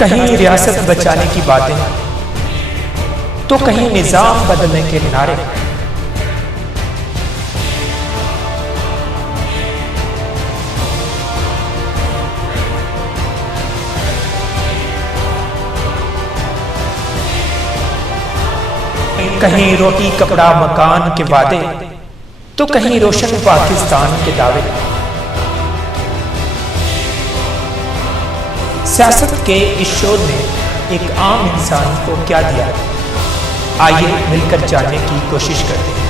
कहीं रियासत बचाने की बातें, तो कहीं निजाम बदलने के नारे। कहीं रोटी कपड़ा मकान के वादे, तो कहीं रोशन पाकिस्तान के दावे। सियासत के इस शोध ने एक आम इंसान को क्या दिया, आइए मिलकर जानने की कोशिश करते हैं।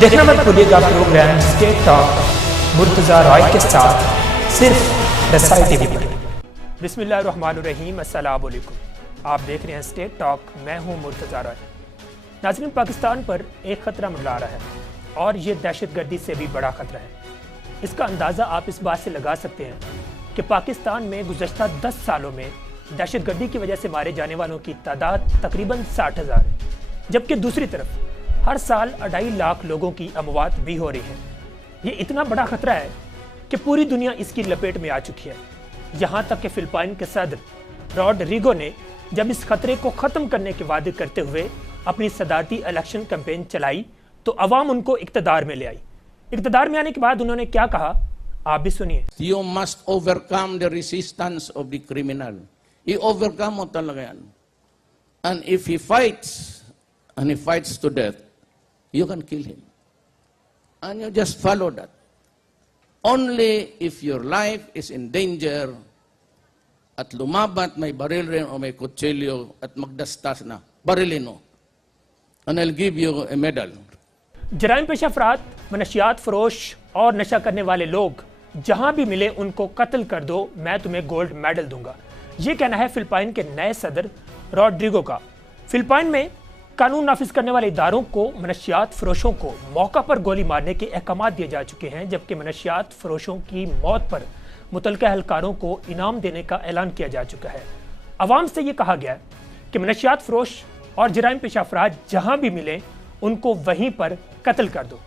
देखना मत भूलिएगा programme state talk Murtaza Roy के साथ सिर्फ रसाई टीवी पर। बिस्मिल्लाहिर्रहमानिर्रहीम, अस्सलाम वालेकुम। आप देख रहे हैं स्टेट टॉक, मैं हूं मुर्तजा रॉय। नाज़रीन, पाकिस्तान पर एक खतरा मंडरा रहा है और ये दहशतगर्दी से भी बड़ा खतरा है। इसका अंदाज़ा आप इस बात से लगा सकते हैं कि पाकिस्तान में गुज़श्ता 10 सालों में दहशतगर्दी की वजह से मारे जाने वालों की तादाद तकरीबन 60,000 है, जबकि दूसरी तरफ हर साल 2.5 लाख लोगों की अमवात भी हो रही है। ये इतना बड़ा खतरा है कि पूरी दुनिया इसकी लपेट में आ चुकी है। यहाँ तक कि फिलिपाइन के सदर रॉड्रिगो ने जब इस खतरे को ख़त्म करने के वादे करते हुए अपनी सदारती इलेक्शन कैंपेन चलाई तो अवाम उनको इक़्तिदार में ले आई। इक़्तिदार में आने के बाद उन्होंने क्या कहा, आप भी सुनिए। You must overcome the resistance of the criminal. I-overcome mo talaga yan. And if he fights, and he fights to death, you can kill him. And you just follow that. Only if your life is in danger at lumabat may baril rin o may kutsilyo at magdastas na, barilin mo. And I'll give you a medal. जराइम पेशा अफराद, मनशियात फरोश और नशा करने वाले लोग जहां भी मिले उनको कत्ल कर दो, मैं तुम्हें गोल्ड मेडल दूंगा। ये कहना है फिलिपाइन के नए सदर रॉड्रिगो का। फिलिपाइन में कानून नाफिज करने वाले इदारों को मनशियात फरोशों को मौका पर गोली मारने के अहकाम दिए जा चुके हैं, जबकि मनशियात फरोशों की मौत पर मुतलका एहलकारों को इनाम देने का ऐलान किया जा चुका है। अवाम से ये कहा गया कि मनशियात फरोश और जराइम पेशा अफराद जहां भी मिले उनको वहीं पर कत्ल कर दो।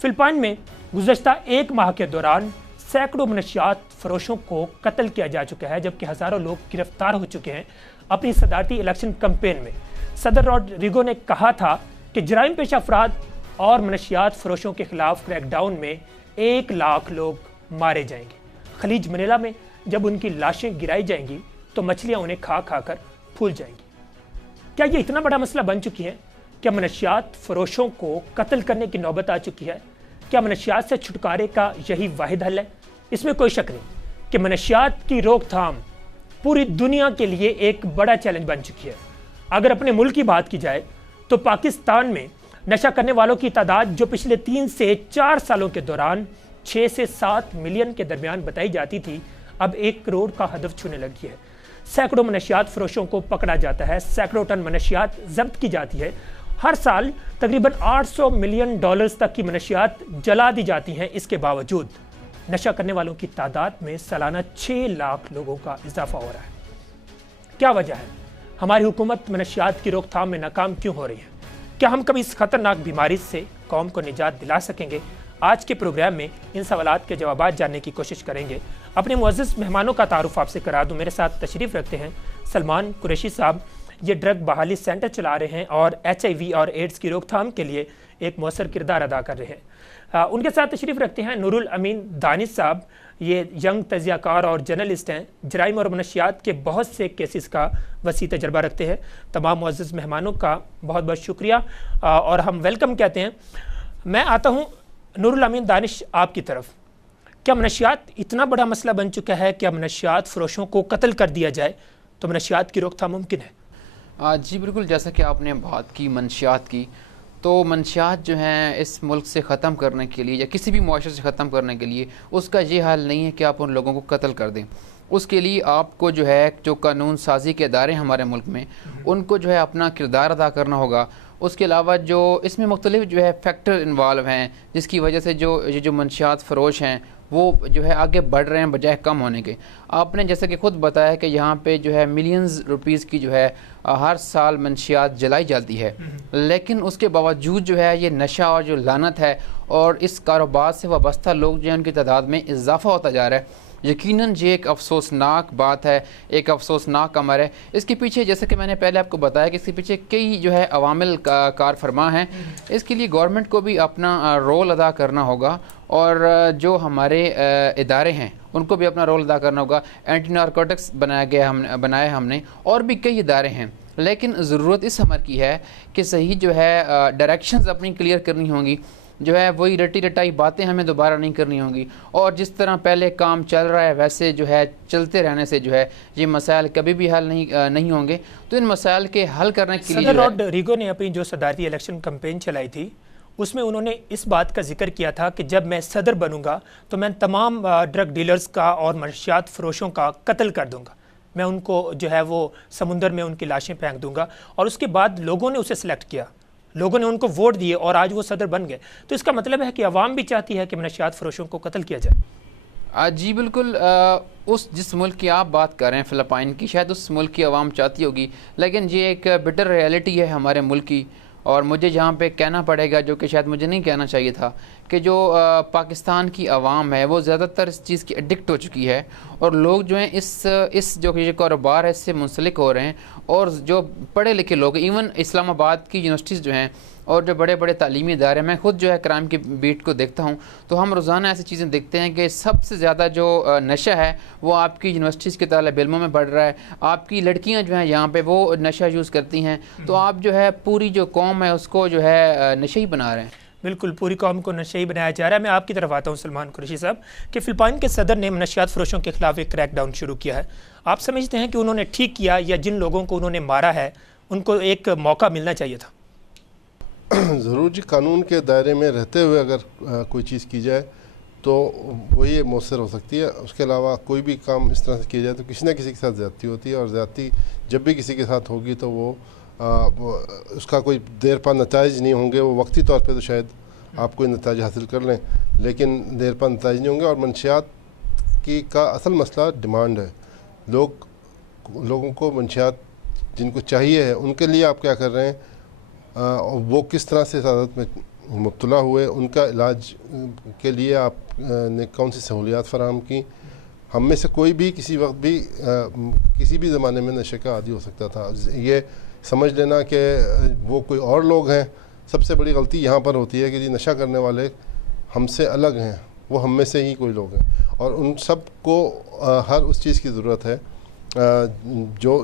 फिलिपाइन में गुज़श्ता 1 माह के दौरान सैकड़ों मनशियात फरोशों को कत्ल किया जा चुका है, जबकि हज़ारों लोग गिरफ्तार हो चुके हैं। अपनी सदारती इलेक्शन कैंपेन में सदर रॉड्रिगो ने कहा था कि जराइम पेशा अफराद और मनशियात फरोशों के खिलाफ क्रैकडाउन में 1 लाख लोग मारे जाएंगे। खलीज मनीला में जब उनकी लाशें गिराई जाएंगी तो मछलियां उन्हें खा खा कर फूल जाएंगी। क्या ये इतना बड़ा मसला बन चुकी है? क्या मनशियात फरोशों को कत्ल करने की नौबत आ चुकी है? क्या मनशियात से छुटकारे का यही वाहिद हल है? इसमें कोई शक नहीं कि मनशियात की रोकथाम पूरी दुनिया के लिए एक बड़ा चैलेंज बन चुकी है। अगर अपने मुल्क की बात की जाए तो पाकिस्तान में नशा करने वालों की तादाद जो पिछले 3 से 4 सालों के दौरान 6 से 7 मिलियन के दरमियान बताई जाती थी, अब 1 करोड़ का हदफ छूने लगी है। सैकड़ों मनशियात फरोशों को पकड़ा जाता है, सैकड़ों टन मनशियात जब्त की जाती है। हर साल तकरीबन $800 मिलियन तक की मनशियात जला दी जाती हैं। इसके बावजूद नशा करने वालों की तादाद में सालाना 6 लाख लोगों का इजाफा हो रहा है। क्या वजह है? हमारी हुकूमत मनशियात की रोकथाम में नाकाम क्यों हो रही है? क्या हम कभी इस खतरनाक बीमारी से कौम को निजात दिला सकेंगे? आज के प्रोग्राम में इन सवालात के जवाब जानने की कोशिश करेंगे। अपने मुअज़्ज़ज़ मेहमानों का तारुफ आपसे करा दूं। मेरे साथ तशरीफ़ रखते हैं सलमान कुरैशी साहब, ये ड्रग बहाली सेंटर चला रहे हैं और HIV और एड्स की रोकथाम के लिए एक मौसर किरदार अदा कर रहे हैं। उनके साथ तशरीफ़ रखते हैं नूरुल अमीन दानिश साहब, ये यंग तजियाकार और जर्नलिस्ट हैं, जराइम और मनशियात के बहुत से केसेस का वसी तजर्बा रखते हैं। तमाम मुअज़्ज़ज़ मेहमानों का बहुत बहुत शुक्रिया और हम वेलकम कहते हैं। मैं आता हूँ नूरुल अमीन दानिश आपकी तरफ। क्या मनशियात इतना बड़ा मसला बन चुका है कि अब मनशियात फरोशों को कत्ल कर दिया जाए तो मनशियात की रोकथाम मुमकिन है? जी बिल्कुल, जैसा कि आपने बात की मनशियात की, तो मनशियात जो हैं इस मुल्क से ख़त्म करने के लिए या किसी भी मुआशरे से ख़त्म करने के लिए उसका ये हाल नहीं है कि आप उन लोगों को कत्ल कर दें। उसके लिए आपको जो है जो कानून साजी के इदारे हमारे मुल्क में उनको जो है अपना किरदार अदा करना होगा। उसके अलावा जो इसमें मुख्तलिफ जो है फैक्टर इन्वॉल्व हैं जिसकी वजह से जो मनशियात फ़रोश हैं वो जो है आगे बढ़ रहे हैं बजाय कम होने के। आपने जैसे कि ख़ुद बताया कि यहाँ पे जो है मिलियंस रुपीज़ की जो है हर साल मंशियात जलाई जाती है, लेकिन उसके बावजूद जो है ये नशा और जो लानत है और इस कारोबार से वाबस्ता लोग जो हैं उनकी तादाद में इजाफ़ा होता जा रहा है। यकीनन ये एक अफसोसनाक बात है, एक अफसोसनाक अमर है। इसके पीछे जैसे कि मैंने पहले आपको बताया कि इसके पीछे कई जो है अवामिल कार फरमा हैं। इसके लिए गवर्नमेंट को भी अपना रोल अदा करना होगा और जो हमारे इदारे हैं उनको भी अपना रोल अदा करना होगा। एंटी नारकोटिक्स बनाया हमने और भी कई इदारे हैं, लेकिन ज़रूरत इस अमर की है कि सही जो है डायरेक्शंस अपनी क्लियर करनी होंगी, जो है वही रटी रटाई बातें हमें दोबारा नहीं करनी होंगी, और जिस तरह पहले काम चल रहा है वैसे जो है चलते रहने से जो है ये मसाइल कभी भी हल नहीं होंगे। तो इन मसाइल के हल करने के लिए रॉड्रिगो ने अपनी जो सदारती इलेक्शन कैंपेन चलाई थी उसमें उन्होंने इस बात का जिक्र किया था कि जब मैं सदर बनूंगा तो मैं तमाम ड्रग डीलर्स का और मनशियात फरोशों का कत्ल कर दूंगा, मैं उनको जो है वो समुंदर में उनकी लाशें फेंक दूंगा। और उसके बाद लोगों ने उसे सिलेक्ट किया, लोगों ने उनको वोट दिए और आज वो सदर बन गए। तो इसका मतलब है कि अवाम भी चाहती है कि मनशियात फरोशों को कत्ल किया जाए। जी बिल्कुल। उस जिस मुल्क की आप बात कर रहे हैं फ़िलिपाइन की, शायद उस मुल्क की आवाम चाहती होगी, लेकिन ये एक बिटर रियलिटी है हमारे मुल्क की। और मुझे जहाँ पे कहना पड़ेगा, जो कि शायद मुझे नहीं कहना चाहिए था, कि जो पाकिस्तान की आवाम है वो ज़्यादातर इस चीज़ की एडिक्ट हो चुकी है और लोग जो हैं इस जो ये कारोबार है इससे मुंसलिक हो रहे हैं। और जो पढ़े लिखे लोग, इवन इस्लामाबाद की यूनिवर्सिटीज़ जो हैं और जो बड़े बड़े तालीमी इदारे, मैं ख़ुद जो है क्राइम की बीट को देखता हूँ, तो हम रोज़ाना ऐसी चीज़ें देखते हैं कि सबसे ज़्यादा जो नशा है वो आपकी यूनिवर्सिटीज़ के तालिब इल्मों में बढ़ रहा है। आपकी लड़कियाँ जो हैं यहाँ पे वो नशा यूज़ करती हैं, तो आप जो है पूरी जो कौम है उसको जो है नशे ही बना रहे हैं। बिल्कुल, पूरी कौम को नशे बनाया जा रहा है। मैं आपकी तरफ आता हूँ सलमान कुरैशी साहब कि फ़िलिपाइन के सदर ने नशियात फरोशों के खिलाफ एक क्रैकडाउन शुरू किया है। आप समझते हैं कि उन्होंने ठीक किया, या जिन लोगों को उन्होंने मारा है उनको एक मौका मिलना चाहिए था? ज़रूर जी, कानून के दायरे में रहते हुए अगर कोई चीज़ की जाए तो वही मौसर हो सकती है। उसके अलावा कोई भी काम इस तरह से किया जाए तो किसी न किसी के साथ ज़्यादती होती है, और ज़्यादती जब भी किसी के साथ होगी तो वो उसका कोई देर पा नताइज नहीं होंगे। वो वक्ती तौर पे तो शायद आप कोई नताइज हासिल कर लें, लेकिन देर पा नताइज नहीं होंगे। और मंशियात का असल मसला डिमांड है। लोगों को मंशियात जिनको चाहिए है उनके लिए आप क्या कर रहे हैं, वो किस तरह से इस आदत में मुब्तला हुए, उनका इलाज के लिए आप ने कौन सी सहूलियात फ़राहम की। हम में से कोई भी किसी वक्त भी किसी भी ज़माने में नशे का आदी हो सकता था। ये समझ लेना कि वो कोई और लोग हैं, सबसे बड़ी गलती यहाँ पर होती है कि जी नशा करने वाले हमसे अलग हैं, वो हम में से ही कोई लोग हैं, और उन सब को हर उस चीज़ की ज़रूरत है जो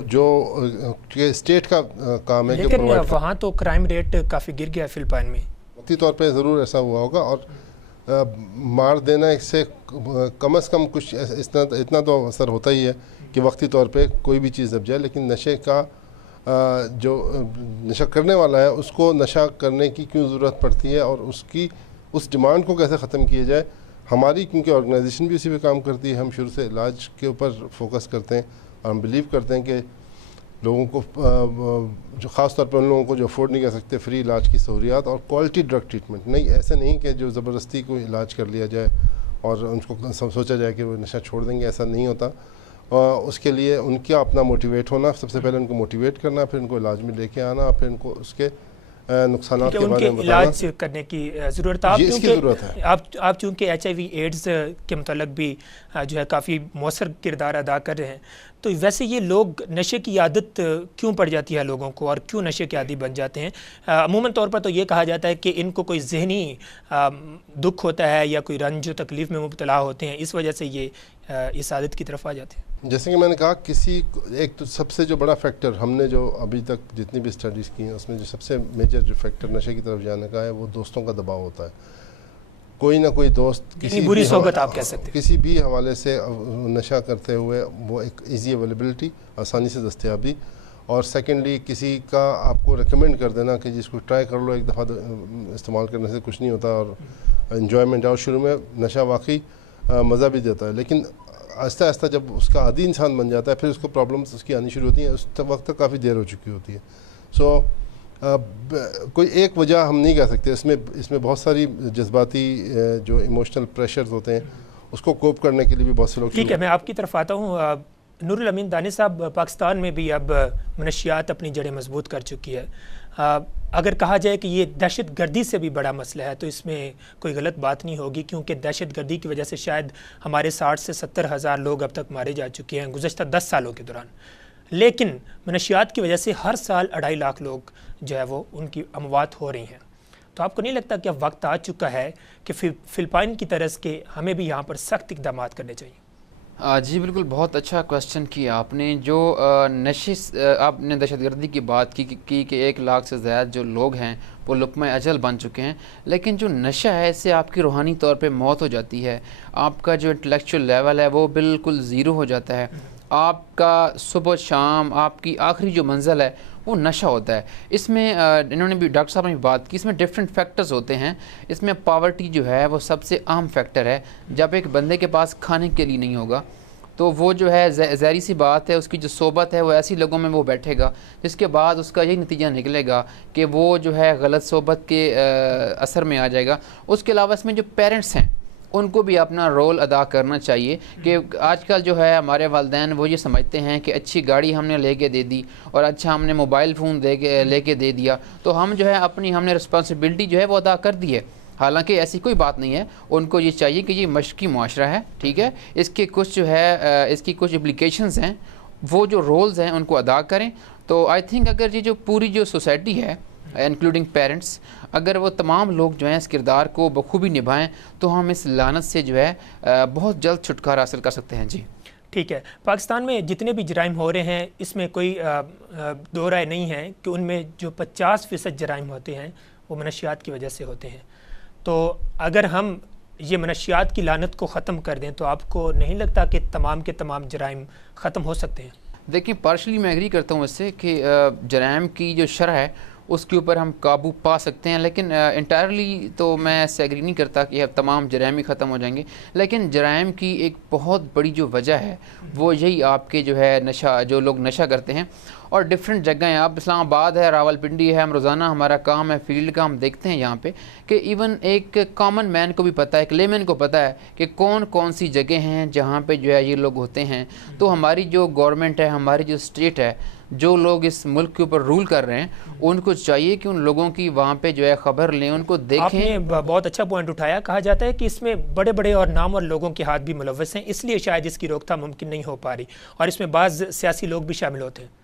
स्टेट का काम है। लेकिन वहाँ तो क्राइम रेट काफ़ी गिर गया है फ़िलिपाइन में। वक्ती तौर पे ज़रूर ऐसा हुआ होगा, और मार देना इससे कम से कम कुछ इतना तो असर होता ही है कि वक्ती तौर पे कोई भी चीज़ दब जाए। लेकिन नशे का जो नशा करने वाला है उसको नशा करने की क्यों ज़रूरत पड़ती है, और उस डिमांड को कैसे ख़त्म किया जाए। हमारी क्योंकि ऑर्गेनाइजेशन भी उसी पे काम करती है, हम शुरू से इलाज के ऊपर फोकस करते हैं, और हम बिलीव करते हैं कि लोगों को जो ख़ास तौर पर उन लोगों को जो अफोर्ड नहीं कर सकते, फ्री इलाज की सहूलियात और क्वालिटी ड्रग ट्रीटमेंट। नहीं, ऐसे नहीं कि जो ज़बरदस्ती को इलाज कर लिया जाए और उनको सोचा जाए कि वो नशा छोड़ देंगे, ऐसा नहीं होता। उसके लिए उनका अपना मोटिवेट होना, सबसे पहले उनको मोटिवेट करना, फिर उनको इलाज में लेके आना, फिर उनको उसके नुकसानात के बारे में इलाज करने की ज़रूरत है। आप चूँकि HIV एड्स के मतलब भी जो है काफ़ी मौसर किरदार अदा कर रहे हैं, तो वैसे ये लोग नशे की आदत क्यों पड़ जाती है लोगों को, और क्यों नशे के आदी बन जाते हैं? अमूमन तौर पर तो ये कहा जाता है कि इनको कोई जहनी दुख होता है या कोई रंज तकलीफ़ में मुब्तला होते हैं, इस वजह से ये इस आदत की तरफ आ जाते हैं। जैसे कि मैंने कहा, एक तो सबसे जो बड़ा फैक्टर हमने जो अभी तक जितनी भी स्टडीज़ की हैं उसमें जो सबसे मेजर जो फैक्टर नशे की तरफ जाने का है वो दोस्तों का दबाव होता है। कोई ना कोई दोस्त किसी बुरी सोबत आप कह सकते हैं, किसी भी हवाले से नशा करते हुए वो एक इजी अवेलेबिलिटी, आसानी से दस्तयाबी, और सेकेंडली किसी का आपको रिकमेंड कर देना कि जिसको ट्राई कर लो, एक दफ़ा इस्तेमाल करने से कुछ नहीं होता, और इन्जॉयमेंट है, और शुरू में नशा वाकई मज़ा भी देता है, लेकिन आहिस्ता आहिस्ता जब उसका आदी इंसान बन जाता है फिर उसको प्रॉब्लम्स उसकी आनी शुरू होती हैं। उस वक्त तक काफ़ी देर हो चुकी होती है। कोई एक वजह हम नहीं कह सकते, इसमें बहुत सारी जज्बाती जो इमोशनल प्रेशर्स होते हैं उसको कोप करने के लिए भी बहुत से लोग ठीक है, मैं आपकी तरफ आता हूँ। नूरुल अमीन दानिश साहब, पाकिस्तान में भी अब मनशियात अपनी जड़ें मजबूत कर चुकी है। अगर कहा जाए कि ये दहशत गर्दी से भी बड़ा मसला है तो इसमें कोई गलत बात नहीं होगी, क्योंकि दहशत गर्दी की वजह से शायद हमारे 60 से 70 हज़ार लोग अब तक मारे जा चुके हैं गुज़श्ता 10 सालों के दौरान। लेकिन मनशियात की वजह से हर साल 2.5 लाख लोग जो है वो उनकी अमवात हो रही हैं। तो आपको नहीं लगता कि अब वक्त आ चुका है कि फिलिपाइन की तरह के हमें भी यहाँ पर सख्त इक़दाम करने चाहिए? जी बिल्कुल, बहुत अच्छा क्वेश्चन किया आपने। जो नशे आपने दहशतगर्दी की बात की कि 1 लाख से ज़्यादा जो लोग हैं वो लुक़्मा अजल बन चुके हैं, लेकिन जो नशा है इससे आपकी रूहानी तौर पे मौत हो जाती है, आपका जो इंटेलेक्चुअल लेवल है वो बिल्कुल ज़ीरो हो जाता है, आपका सुबह शाम आपकी आखिरी जो मंजिल है वो नशा होता है। इसमें इन्होंने भी, डॉक्टर साहब ने भी बात की, इसमें डिफरेंट फैक्टर्स होते हैं। इसमें पावर्टी जो है वो सबसे अहम फैक्टर है। जब एक बंदे के पास खाने के लिए नहीं होगा तो वो जो है ज़ाहिर सी बात है उसकी जो सोबत है वो ऐसी लोगों में वो बैठेगा जिसके बाद उसका यही नतीजा निकलेगा कि वो जो है गलत सोबत के असर में आ जाएगा। उसके अलावा इसमें जो पेरेंट्स हैं उनको भी अपना रोल अदा करना चाहिए कि आजकल जो है हमारे वालिदैन वो ये समझते हैं कि अच्छी गाड़ी हमने लेके दे दी और अच्छा हमने मोबाइल फ़ोन लेके दे दिया तो हम जो है अपनी हमने रिस्पॉन्सिबिलिटी जो है वो अदा कर दी है। हालांकि ऐसी कोई बात नहीं है। उनको ये चाहिए कि ये मशक़ी मुआशरा है, ठीक है, इसके कुछ जो है इसकी कुछ इम्प्लिकेशंस हैं, वो जो रोल्स हैं उनको अदा करें। तो आई थिंक अगर ये जो पूरी जो सोसाइटी है इंक्लूडिंग पेरेंट्स, अगर वो तमाम लोग जो हैं इस किरदार को बखूबी निभाएं तो हम इस लानत से जो है बहुत जल्द छुटकारा हासिल कर सकते हैं। जी ठीक है, पाकिस्तान में जितने भी जराइम हो रहे हैं इसमें कोई दो राय नहीं है कि उनमें जो 50% जराइम होते हैं वो मनशियात की वजह से होते हैं। तो अगर हम ये मनशियात की लानत को ख़त्म कर दें तो आपको नहीं लगता कि तमाम के तमाम जराइम ख़त्म हो सकते हैं? देखिए, पार्शली मैं एग्री करता हूँ इससे कि जराइम की जो शरह है उसके ऊपर हम काबू पा सकते हैं, लेकिन इंटायरली तो मैं इससे एग्री नहीं करता कि अब तमाम जराइम ही ख़त्म हो जाएंगे। लेकिन जराइम की एक बहुत बड़ी जो वजह है वो यही आपके जो है नशा, जो लोग नशा करते हैं और डिफरेंट जगह हैं। आप इस्लामाबाद है, रावलपिंडी है, हम रोज़ाना हमारा काम है फील्ड का, हम देखते हैं यहाँ पे कि इवन एक कॉमन मैन को भी पता है, एक लेमैन को पता है कि कौन कौन सी जगह हैं जहाँ पे जो है ये लोग होते हैं। तो हमारी जो गवर्नमेंट है, हमारी जो स्टेट है, जो लोग इस मुल्क के ऊपर रूल कर रहे हैं, उनको चाहिए कि उन लोगों की वहाँ पे जो है खबर लें, उनको देखें। आपने बहुत अच्छा पॉइंट उठाया। कहा जाता है कि इसमें बड़े बड़े और नामवर लोगों के हाथ भी मुलव्वस हैं, इसलिए शायद इसकी रोकथाम मुमकिन नहीं हो पा रही और इसमें बाज़ सियासी लोग भी शामिल होते हैं।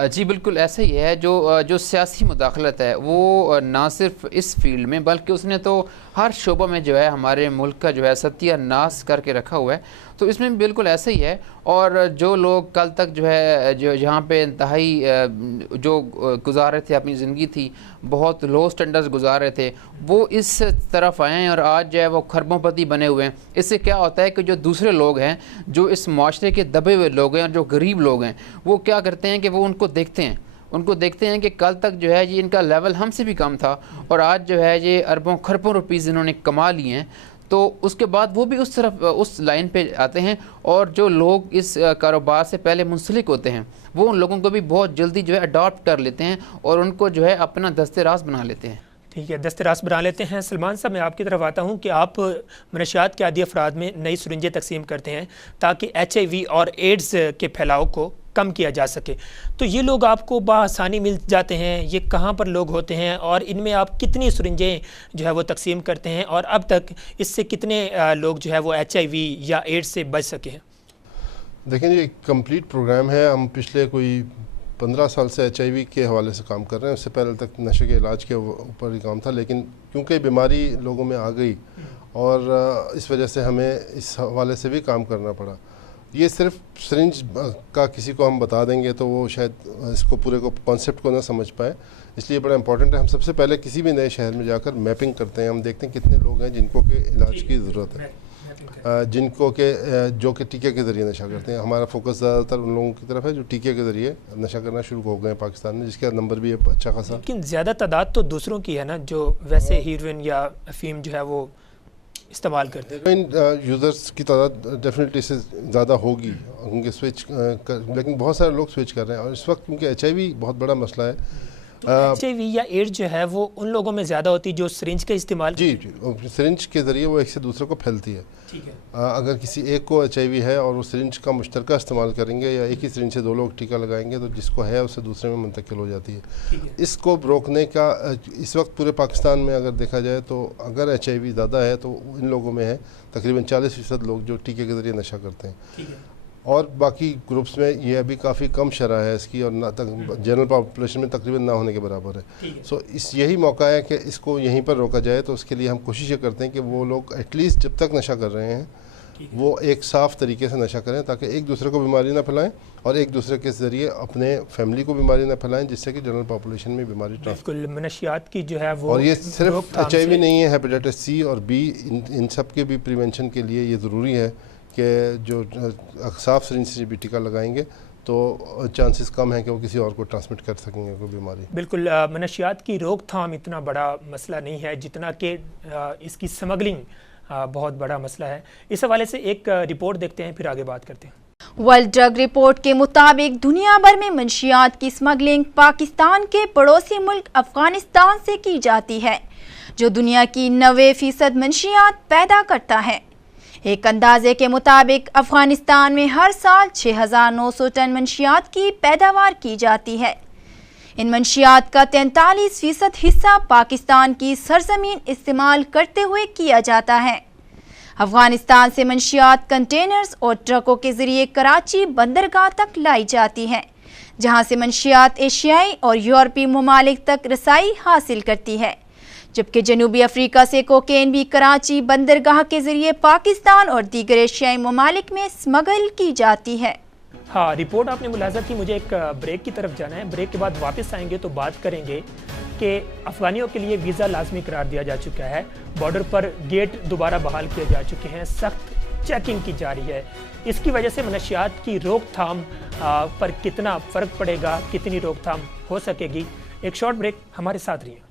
जी बिल्कुल ऐसा ही है। जो सियासी मुदाखलत है वो ना सिर्फ इस फील्ड में बल्कि उसने तो हर शोबा में जो है हमारे मुल्क का जो है सत्यानाश करके रखा हुआ है। तो इसमें बिल्कुल ऐसा ही है। और जो लोग कल तक जो है जो जहाँ पे इंतहाई जो गुजार रहे थे, अपनी ज़िंदगी थी बहुत लो स्टैंडर्ड्स गुजार रहे थे, वो इस तरफ आए हैं और आज जो है वो खरबोंपति बने हुए हैं। इससे क्या होता है कि जो दूसरे लोग हैं, जो इस माशरे के दबे हुए लोग हैं और जो गरीब लोग हैं, वो क्या करते हैं कि वो उनको देखते हैं कि कल तक जो है ये इनका लेवल हमसे भी कम था और आज जो है ये अरबों खरबों रुपीज़ इन्होंने कमा लिए हैं। तो उसके बाद वो भी उस तरफ उस लाइन पे आते हैं और जो लोग इस कारोबार से पहले मुंसलिक होते हैं वो उन लोगों को भी बहुत जल्दी जो है अडॉप्ट कर लेते हैं और उनको जो है अपना दस्तेराज बना लेते हैं। ठीक है, दस्तरास बना लेते हैं। सलमान साहब, मैं आपकी तरफ आता हूँ कि आप मनशियात के आदी अफराद में नई सुरंजें तकसीम करते हैं ताकि HIV और एड्स के फैलाव को कम किया जा सके। तो ये लोग आपको बआसानी मिल जाते हैं, ये कहाँ पर लोग होते हैं और इनमें आप कितनी सुरंजें जो है वो तकसीम करते हैं और अब तक इससे कितने लोग जो है वो HIV या एड्स से बच सके हैं? देखिए, ये कंप्लीट प्रोग्राम है। हम पिछले कोई 15 साल से HIV के हवाले से काम कर रहे हैं। उससे पहले तक नशे के इलाज के ऊपर ही काम था, लेकिन क्योंकि बीमारी लोगों में आ गई और इस वजह से हमें इस हवाले से भी काम करना पड़ा। ये सिर्फ सिरिंज का किसी को हम बता देंगे तो वो शायद इसको पूरे को कॉन्सेप्ट को ना समझ पाए, इसलिए बड़ा इंपॉर्टेंट है। हम सबसे पहले किसी भी नए शहर में जाकर मैपिंग करते हैं। हम देखते हैं कितने लोग हैं जिनको के इलाज की ज़रूरत है, जिनको के जो कि टीके के ज़रिए नशा करते हैं। हमारा फोकस ज़्यादातर उन लोगों की तरफ है जो टीके के ज़रिए नशा करना शुरू हो गए हैं पाकिस्तान में, जिसका नंबर भी है अच्छा खासा। लेकिन ज़्यादा तादाद तो दूसरों की है ना, जो वैसे हीरोइन या अफीम जो है वो इस्तेमाल करते हैं। हीरोइन यूज़र्स की तादाद डेफिनेटली इससे ज़्यादा होगी क्योंकि स्विच लेकिन बहुत सारे लोग स्विच कर रहे हैं और इस वक्त क्योंकि HIV बहुत बड़ा मसला है, HIV या एड्स जो है वो उन लोगों में ज़्यादा होती है जो सिरिंज का इस्तेमाल जी सिरिंज के ज़रिए वो एक से दूसरे को फैलती है। ठीक है। अगर किसी एक को HIV है और वो सिरिंज का मुश्तरका इस्तेमाल करेंगे या एक ही सिरिंज से 2 लोग टीका लगाएंगे तो जिसको है उससे दूसरे में मुंतकिल हो जाती है। इसको रोकने का इस वक्त पूरे पाकिस्तान में अगर देखा जाए तो अगर HIV ज़्यादा है तो इन लोगों में है तकरीबन 40% लोग जो टीके के ज़रिए नशा करते हैं और बाकी ग्रुप्स में ये अभी काफ़ी कम शरह है इसकी और ना तक जनरल पॉपुलेशन में तकरीबन ना होने के बराबर है। सो यही मौका है कि इसको यहीं पर रोका जाए। तो उसके लिए हम कोशिश ये करते हैं कि वो लोग एटलीस्ट जब तक नशा कर रहे हैं वो एक साफ़ तरीके से नशा करें ताकि एक दूसरे को बीमारी ना फैलाएं और एक दूसरे के ज़रिए अपने फैमिली को बीमारी ना फैलाएं जिससे कि जनरल पॉपुलेशन में बीमारी बिल्कुल मनशियात की जो है वो। और ये सिर्फ HIV नहीं है, हेपेटाइटिस C और B इन सब के भी प्रिवेंशन के लिए ये ज़रूरी है कि जो साफ सिरिंज से भी टीका लगाएंगे तो चांसेस कम है कि वो किसी और को ट्रांसमिट कर सकेंगे कोई बीमारी। बिल्कुल मनशियात की रोकथाम इतना बड़ा मसला नहीं है जितना कि इसकी स्मगलिंग बहुत बड़ा मसला है। इस हवाले से एक रिपोर्ट देखते हैं फिर आगे बात करते हैं। वर्ल्ड ड्रग रिपोर्ट के मुताबिक दुनिया भर में मंशियात की स्मगलिंग पाकिस्तान के पड़ोसी मुल्क अफगानिस्तान से की जाती है जो दुनिया की 90% मंशियात पैदा करता है। एक अंदाजे के मुताबिक अफगानिस्तान में हर साल 6,900 टन मंशियात की पैदावार की जाती है। इन मंशियात का 43% हिस्सा पाकिस्तान की सरजमीन इस्तेमाल करते हुए किया जाता है। अफगानिस्तान से मंशियात कंटेनर्स और ट्रकों के जरिए कराची बंदरगाह तक लाई जाती हैं, जहां से मंशियात एशियाई और यूरोपीय ममालिक तक रसाई हासिल करती है, जबकि जनूबी अफ्रीका से कोकेन भी कराची बंदरगाह के जरिए पाकिस्तान और दीगर एशियाई ममालिक में स्मगल की जाती है। हाँ, रिपोर्ट आपने मुलाजा की। मुझे एक ब्रेक की तरफ जाना है। ब्रेक के बाद वापस आएंगे तो बात करेंगे कि अफगानियों के लिए वीज़ा लाजमी करार दिया जा चुका है, बॉर्डर पर गेट दोबारा बहाल किए जा चुके हैं, सख्त चेकिंग की जा रही है। इसकी वजह से मनशियात की रोकथाम पर कितना फ़र्क पड़ेगा, कितनी रोकथाम हो सकेगी। एक शॉर्ट ब्रेक, हमारे साथ रहिए।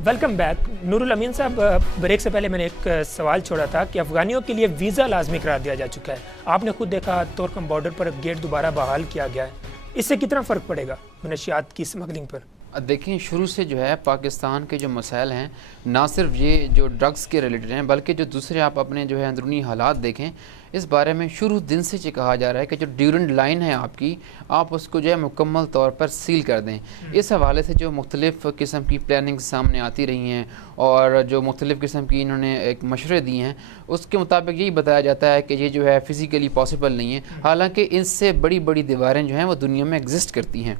Welcome back. नूरुल अमीन साहब, ब्रेक से पहले मैंने एक सवाल छोड़ा था कि अफगानियों के लिए वीज़ा लाजमी करार दिया जा चुका है। आपने खुद देखा तोरकम बॉर्डर पर गेट दोबारा बहाल किया गया है। इससे कितना फ़र्क पड़ेगा मनशियात की स्मगलिंग पर? देखिए, शुरू से जो है पाकिस्तान के जो मसाइल हैं, ना सिर्फ ये जो ड्रग्स के रिलेटेड हैं, बल्कि जो दूसरे आप अपने जो है अंदरूनी हालात देखें, इस बारे में शुरू दिन से ये कहा जा रहा है कि जो ड्यूरेंट लाइन है आपकी, आप उसको जो है मुकम्मल तौर पर सील कर दें। इस हवाले से जो मुख्तलिफ़ किस्म की प्लानिंग सामने आती रही हैं और जो मुख्तलिफ़ किस्म की इन्होंने एक मशवरे दिए हैं, उसके मुताबिक यही बताया जाता है कि ये जो है फ़िज़िकली पॉसिबल नहीं है, हालांकि इससे बड़ी बड़ी दीवारें जो हैं वो दुनिया में एग्जिस्ट करती हैं।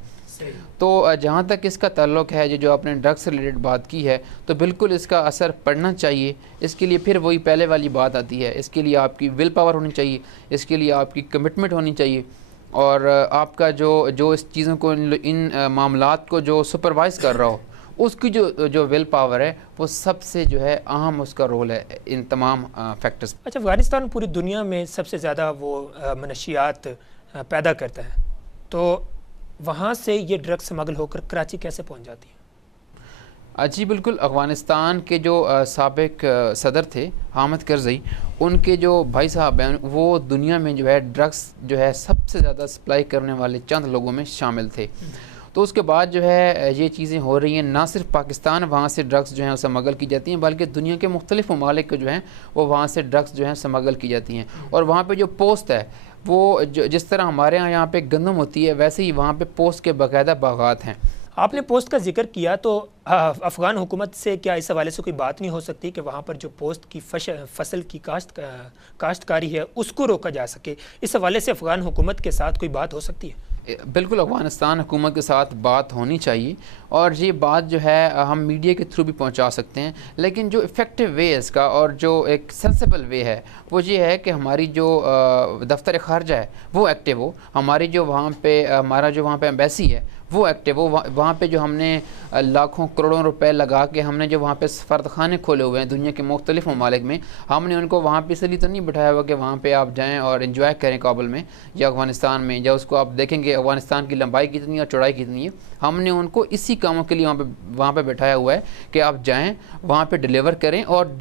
तो जहाँ तक इसका ताल्लुक़ है, जो आपने ड्रग्स से रिलेटेड बात की है, तो बिल्कुल इसका असर पड़ना चाहिए। इसके लिए फिर वही पहले वाली बात आती है, इसके लिए आपकी विल पावर होनी चाहिए, इसके लिए आपकी कमिटमेंट होनी चाहिए, और आपका जो इस चीज़ों को इन मामलात को जो सुपरवाइज़ कर रहा हो, उसकी जो विल पावर है, वो सबसे जो है अहम उसका रोल है इन तमाम फैक्टर्स। अच्छा, अफ़गानिस्तान पूरी दुनिया में सबसे ज़्यादा वो मनशियात पैदा करता है, तो वहाँ से ये ड्रग्स स्मगल होकर कराची कैसे पहुँच जाती है? जी बिल्कुल, अफ़गानिस्तान के जो साबिक सदर थे हामिद करज़ई, उनके जो भाई साहब हैं, वो दुनिया में जो है ड्रग्स जो है सबसे ज़्यादा सप्लाई करने वाले चंद लोगों में शामिल थे। तो उसके बाद जो है ये चीज़ें हो रही हैं, ना सिर्फ पाकिस्तान वहाँ से ड्रग्स जो हैं स्मगल की जाती हैं, बल्कि दुनिया के मुख्तलिफ़ ममालिक जो हैं वो वहाँ से ड्रग्स जो हैं स्मगल की जाती हैं। और वहाँ पे जो पोस्ट है, वो जिस तरह हमारे यहाँ पे गंदम होती है, वैसे ही वहाँ पे पोस्ट के बाकायदा बागात हैं। आपने पोस्ट का जिक्र किया, तो अफ़गान हुकूमत से क्या इस हवाले से कोई बात नहीं हो सकती कि वहाँ पर जो पोस्ट की फसल की काश्तकारी है उसको रोका जा सके? इस हवाले से अफ़गान हुकूमत के साथ कोई बात हो सकती है? बिल्कुल, अफ़गानिस्तान हुकूमत के साथ बात होनी चाहिए, और ये बात जो है हम मीडिया के थ्रू भी पहुंचा सकते हैं। लेकिन जो इफ़ेक्टिव वे है इसका, और जो एक सेंसिबल वे है, वो ये है कि हमारी जो दफ्तर ख़ारजा है वो एक्टिव हो, हमारी जो वहाँ पे हमारा जो वहाँ पे एम्बेसी है वो एक्टिव हो, वहाँ पे जो हमने लाखों करोड़ों रुपए लगा के हमने जो वहाँ पे सफारतखाने खोले हुए हैं दुनिया के मुख्तलिफ़ ममालिक में, हमने उनको वहाँ पे इसलिए तो नहीं बिठाया हुआ कि वहाँ पे आप जाएँ और इन्जॉय करें काबुल में या अफ़गानिस्तान में, या उसको आप देखेंगे अफ़गानिस्तान की लंबाई कितनी है और चौड़ाई कितनी है। हमने उनको इसी कामों के लिए वहाँ पे बैठाया हुआ है कि आप जाएँ, वहाँ पर डिलीवर करें, और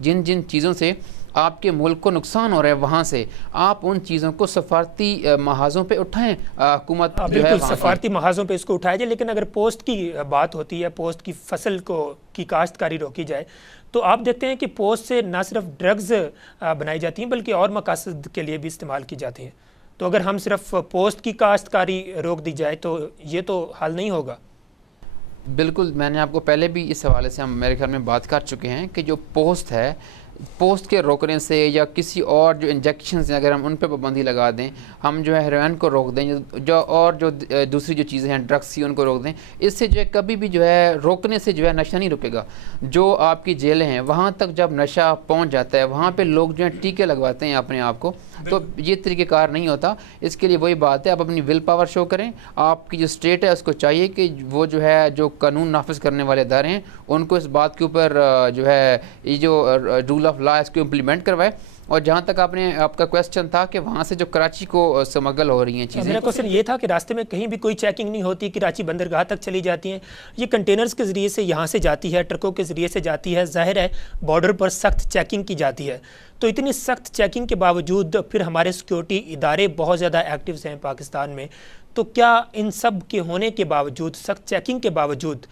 जिन जिन चीज़ों से आपके मुल्क को नुकसान हो रहा है, वहाँ से आप उन चीज़ों को सफारती महाजों पे उठाएं। हुकूमत बिल्कुल सफारती महाजों पे इसको उठाया जाए। लेकिन अगर पोस्ट की बात होती है, पोस्ट की फसल की काश्तकारी रोकी जाए, तो आप देखते हैं कि पोस्ट से ना सिर्फ ड्रग्स बनाई जाती हैं बल्कि और मकासद के लिए भी इस्तेमाल की जाती हैं। तो अगर हम सिर्फ पोस्ट की काश्तकारी रोक दी जाए तो ये तो हल नहीं होगा। बिल्कुल, मैंने आपको पहले भी इस हवाले से हम मेरे ख्याल में बात कर चुके हैं कि जो पोस्ट है, पोस्ट के रोकने से या किसी और जो इंजेक्शंस हैं, अगर हम उन पर पाबंदी लगा दें, हम जो है हेरोइन को रोक दें, जो दूसरी जो चीज़ें हैं ड्रग्स की उनको रोक दें, इससे जो है कभी भी जो है रोकने से जो है नशा नहीं रुकेगा। जो आपकी जेलें हैं वहाँ तक जब नशा पहुँच जाता है, वहाँ पे लोग जो है टीके लगवाते हैं अपने आप को, तो ये तरीक़ेकार नहीं होता। इसके लिए वही बात है, आप अपनी विल पावर शो करें। आपकी जो स्टेट है उसको चाहिए कि वो जो है जो कानून नाफिज करने वाले इदारे हैं उनको इस बात के ऊपर जो है ये जो रूल ऑफ लॉ इसको इम्प्लीमेंट करवाए। और जहाँ तक आपका क्वेश्चन था कि वहाँ से जो कराची को स्मगल हो रही हैं चीज़ें, मेरा क्वेश्चन ये था कि रास्ते में कहीं भी कोई चेकिंग नहीं होती, कराची बंदरगाह तक चली जाती हैं, ये कंटेनर्स के ज़रिए से यहाँ से जाती है, ट्रकों के ज़रिए से जाती है, जाहिर है बॉर्डर पर सख्त चेकिंग की जाती है। तो इतनी सख्त चेकिंग के बावजूद फिर हमारे सिक्योरिटी इदारे बहुत ज़्यादा एक्टिव हैं पाकिस्तान में, तो क्या इन सब के होने के बावजूद, सख्त चेकिंग के बावजूद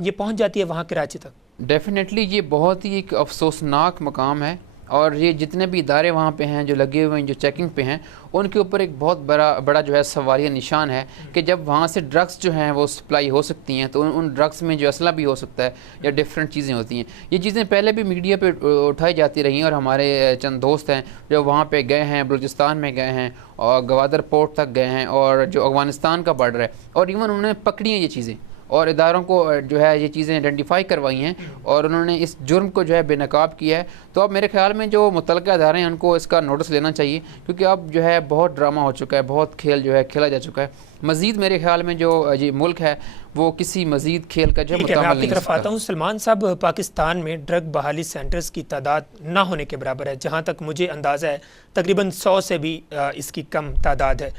ये पहुँच जाती है वहाँ कराची तक? डेफिनेटली ये बहुत ही एक अफसोसनाक मकाम है, और ये जितने भी इदारे वहाँ पे हैं जो लगे हुए हैं, जो चेकिंग पे हैं, उनके ऊपर एक बहुत बड़ा जो है सवालिया निशान है कि जब वहाँ से ड्रग्स जो हैं वो सप्लाई हो सकती हैं, तो उन ड्रग्स में जो असला भी हो सकता है या डिफरेंट चीज़ें होती हैं। ये चीज़ें पहले भी मीडिया पे उठाई जाती रही हैं, और हमारे चंद दोस्त हैं जो वहाँ पे गए हैं, बलूचिस्तान में गए हैं और गवादर पोर्ट तक गए हैं, और जो अफ़गानिस्तान का बॉर्डर है, और इवन उन्होंने पकड़ी हैं ये चीज़ें, और इदारों को जो है ये चीज़ें आइडेंटिफाई करवाई हैं, और उन्होंने इस जुर्म को जो है बेनकाब किया है। तो अब मेरे ख्याल में जो मुतल्लिका इदारे हैं उनको इसका नोटिस लेना चाहिए, क्योंकि अब जो है बहुत ड्रामा हो चुका है, बहुत खेल जो है खेला जा चुका है। मज़ीद मेरे ख्याल में जो ये मुल्क है वो किसी मज़ीद खेल का जो है मैं आपकी तरफ आता हूँ। सलमान साहब, पाकिस्तान में ड्रग बहाली सेंटर्स की तादाद ना होने के बराबर है, जहाँ तक मुझे अंदाज़ा है तकरीबन 100 से भी इसकी कम तादाद है।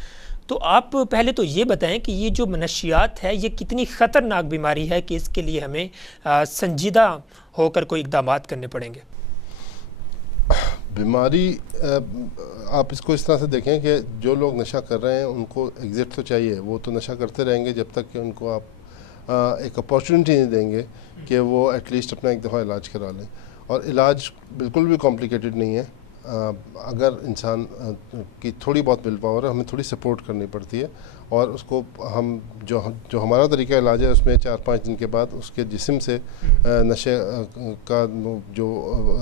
तो आप पहले तो ये बताएं कि ये जो मनशियात है ये कितनी ख़तरनाक बीमारी है कि इसके लिए हमें संजीदा होकर कोई इक़दाम करने पड़ेंगे। बीमारी आप इसको इस तरह से देखें कि जो लोग नशा कर रहे हैं उनको एग्ज़िट तो चाहिए, वो तो नशा करते रहेंगे जब तक कि उनको आप एक अपॉर्चुनिटी नहीं देंगे कि वो एटलीस्ट अपना एक दफ़ा इलाज करा लें। और इलाज बिल्कुल भी कॉम्प्लिकेटेड नहीं है। अगर इंसान की थोड़ी बहुत विल पावर है, हमें थोड़ी सपोर्ट करनी पड़ती है और उसको हम जो हमारा तरीका इलाज है उसमें 4-5 दिन के बाद उसके जिस्म से नशे का जो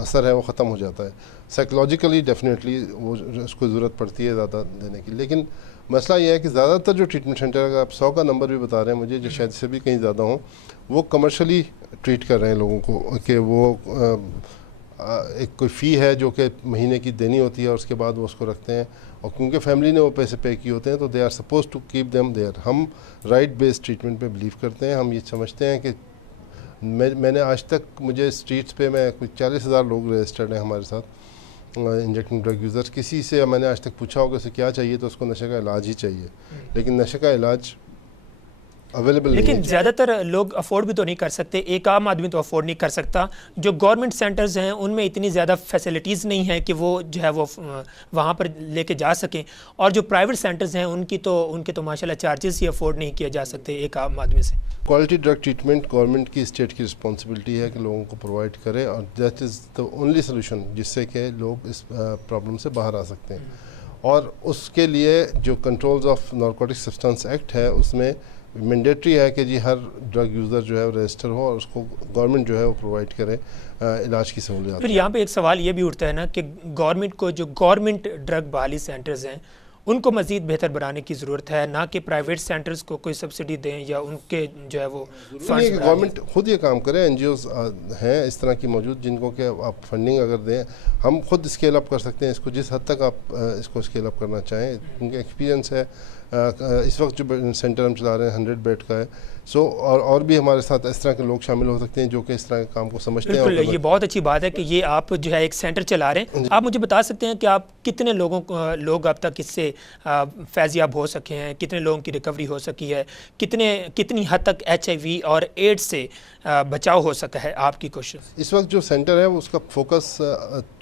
असर है वो ख़त्म हो जाता है। साइकोलॉजिकली डेफिनेटली वो उसको ज़रूरत पड़ती है ज़्यादा देने की। लेकिन मसला ये है कि ज़्यादातर जो ट्रीटमेंट सेंटर, अगर आप 100 का नंबर भी बता रहे हैं मुझे, जो शायद से भी कहीं ज़्यादा हों, वो कमर्शली ट्रीट कर रहे हैं लोगों को कि वो एक कोई फ़ी है जो कि महीने की देनी होती है और उसके बाद वो उसको रखते हैं, और क्योंकि फैमिली ने वो पैसे पे किए होते हैं तो they are suppose to keep them there. हम राइट बेस्ड ट्रीटमेंट पे बिलीव करते हैं। हम ये समझते हैं कि मैंने आज तक, मुझे स्ट्रीट्स पे मैं कुछ 40,000 लोग रजिस्टर्ड हैं हमारे साथ इंजेक्टिंग ड्रग यूज़र्स। किसी से मैंने आज तक पूछा होगा उसे क्या चाहिए तो उसको नशे का इलाज ही चाहिए, लेकिन नशे का इलाज अवेलेबल नहीं है। लेकिन ज़्यादातर लोग अफोर्ड भी तो नहीं कर सकते, एक आम आदमी तो अफोर्ड नहीं कर सकता। जो गवर्नमेंट सेंटर्स हैं उनमें इतनी ज़्यादा फैसिलिटीज़ नहीं है कि वो जो है वो वहाँ पर लेके जा सकें, और जो प्राइवेट सेंटर्स हैं उनके तो माशाल्लाह चार्जेस ही अफोर्ड नहीं किए जा सकते एक आम आदमी से। क्वालिटी ड्रग ट्रीटमेंट गवर्नमेंट की, स्टेट की रिस्पॉन्सिबिलिटी है कि लोगों को प्रोवाइड करे, और that is the only solution जिससे कि लोग इस प्रॉब्लम से बाहर आ सकते हैं। और उसके लिए जो controls of narcotic substance act है उसमें मैंडेटरी है कि जी हर ड्रग यूज़र जो है वो रजिस्टर हो और उसको गवर्नमेंट जो है वो प्रोवाइड करे इलाज की सहूलियत। फिर यहाँ पे एक सवाल ये भी उठता है ना कि गवर्नमेंट को, जो गवर्नमेंट ड्रग बहाली सेंटर्स हैं उनको मज़ीद बेहतर बनाने की ज़रूरत है, ना कि प्राइवेट सेंटर्स को कोई सब्सिडी दें या उनके जो है वो फंड्स। गवर्नमेंट खुद ये काम करे। NGOs हैं इस तरह की मौजूद जिनको कि आप फंडिंग अगर दें, हम खुद स्केल अप कर सकते हैं इसको जिस हद तक आप इसको स्केल अप करना चाहें। क्योंकि एक्सपीरियंस है, इस वक्त जो सेंटर हम चला रहे हैं 100 बेड का है। सो और भी हमारे साथ इस तरह के लोग शामिल हो सकते हैं जो कि इस तरह के काम को समझते हैं। बिल्कुल, ये बहुत अच्छी बात है कि ये आप जो है एक सेंटर चला रहे हैं। आप मुझे बता सकते हैं कि आप कितने लोग अब तक इससे फैज़याब हो सके हैं, कितने लोगों की रिकवरी हो सकी है, कितनी हद तक HIV और एड्स से बचाव हो सका है आपकी कोशिश? इस वक्त जो सेंटर है उसका फोकस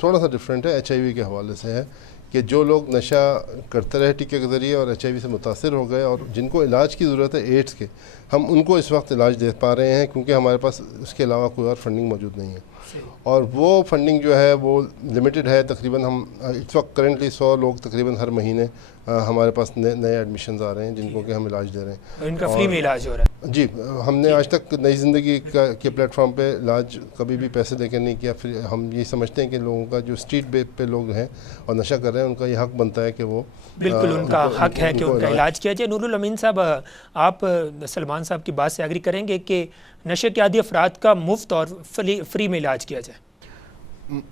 थोड़ा सा डिफरेंट है, HIV के हवाले से है कि जो लोग नशा करते रहे टीके के ज़रिए और HIV से मुतासर हो गए और जिनको इलाज की ज़रूरत है एड्स के, हम उनको इस वक्त इलाज दे पा रहे हैं क्योंकि हमारे पास उसके अलावा कोई और फंडिंग मौजूद नहीं है। और वो फंडिंग जो है वो लिमिटेड है। तकरीबन हम इस वक्त करेंटली 100 लोग तकरीबन हर महीने हमारे पास नए एडमिशन्स आ रहे हैं जिनको कि हम इलाज दे रहे हैं। इनका फ्री में इलाज हो रहा है? जी, हमने आज तक नई ज़िंदगी के प्लेटफॉर्म पे इलाज कभी भी पैसे देकर नहीं किया। फिर हम ये समझते हैं कि लोगों का जो स्ट्रीट पे लोग हैं और नशा कर रहे हैं उनका ये हक बनता है कि वो बिल्कुल उनका हक है कि उनका इलाज किया जाए। नूरुल अमीन साहब, आप सलमान साहब की बात से एग्री करेंगे कि नशे के आदी अफराद का मुफ्त और फ्री में इलाज किया जाए?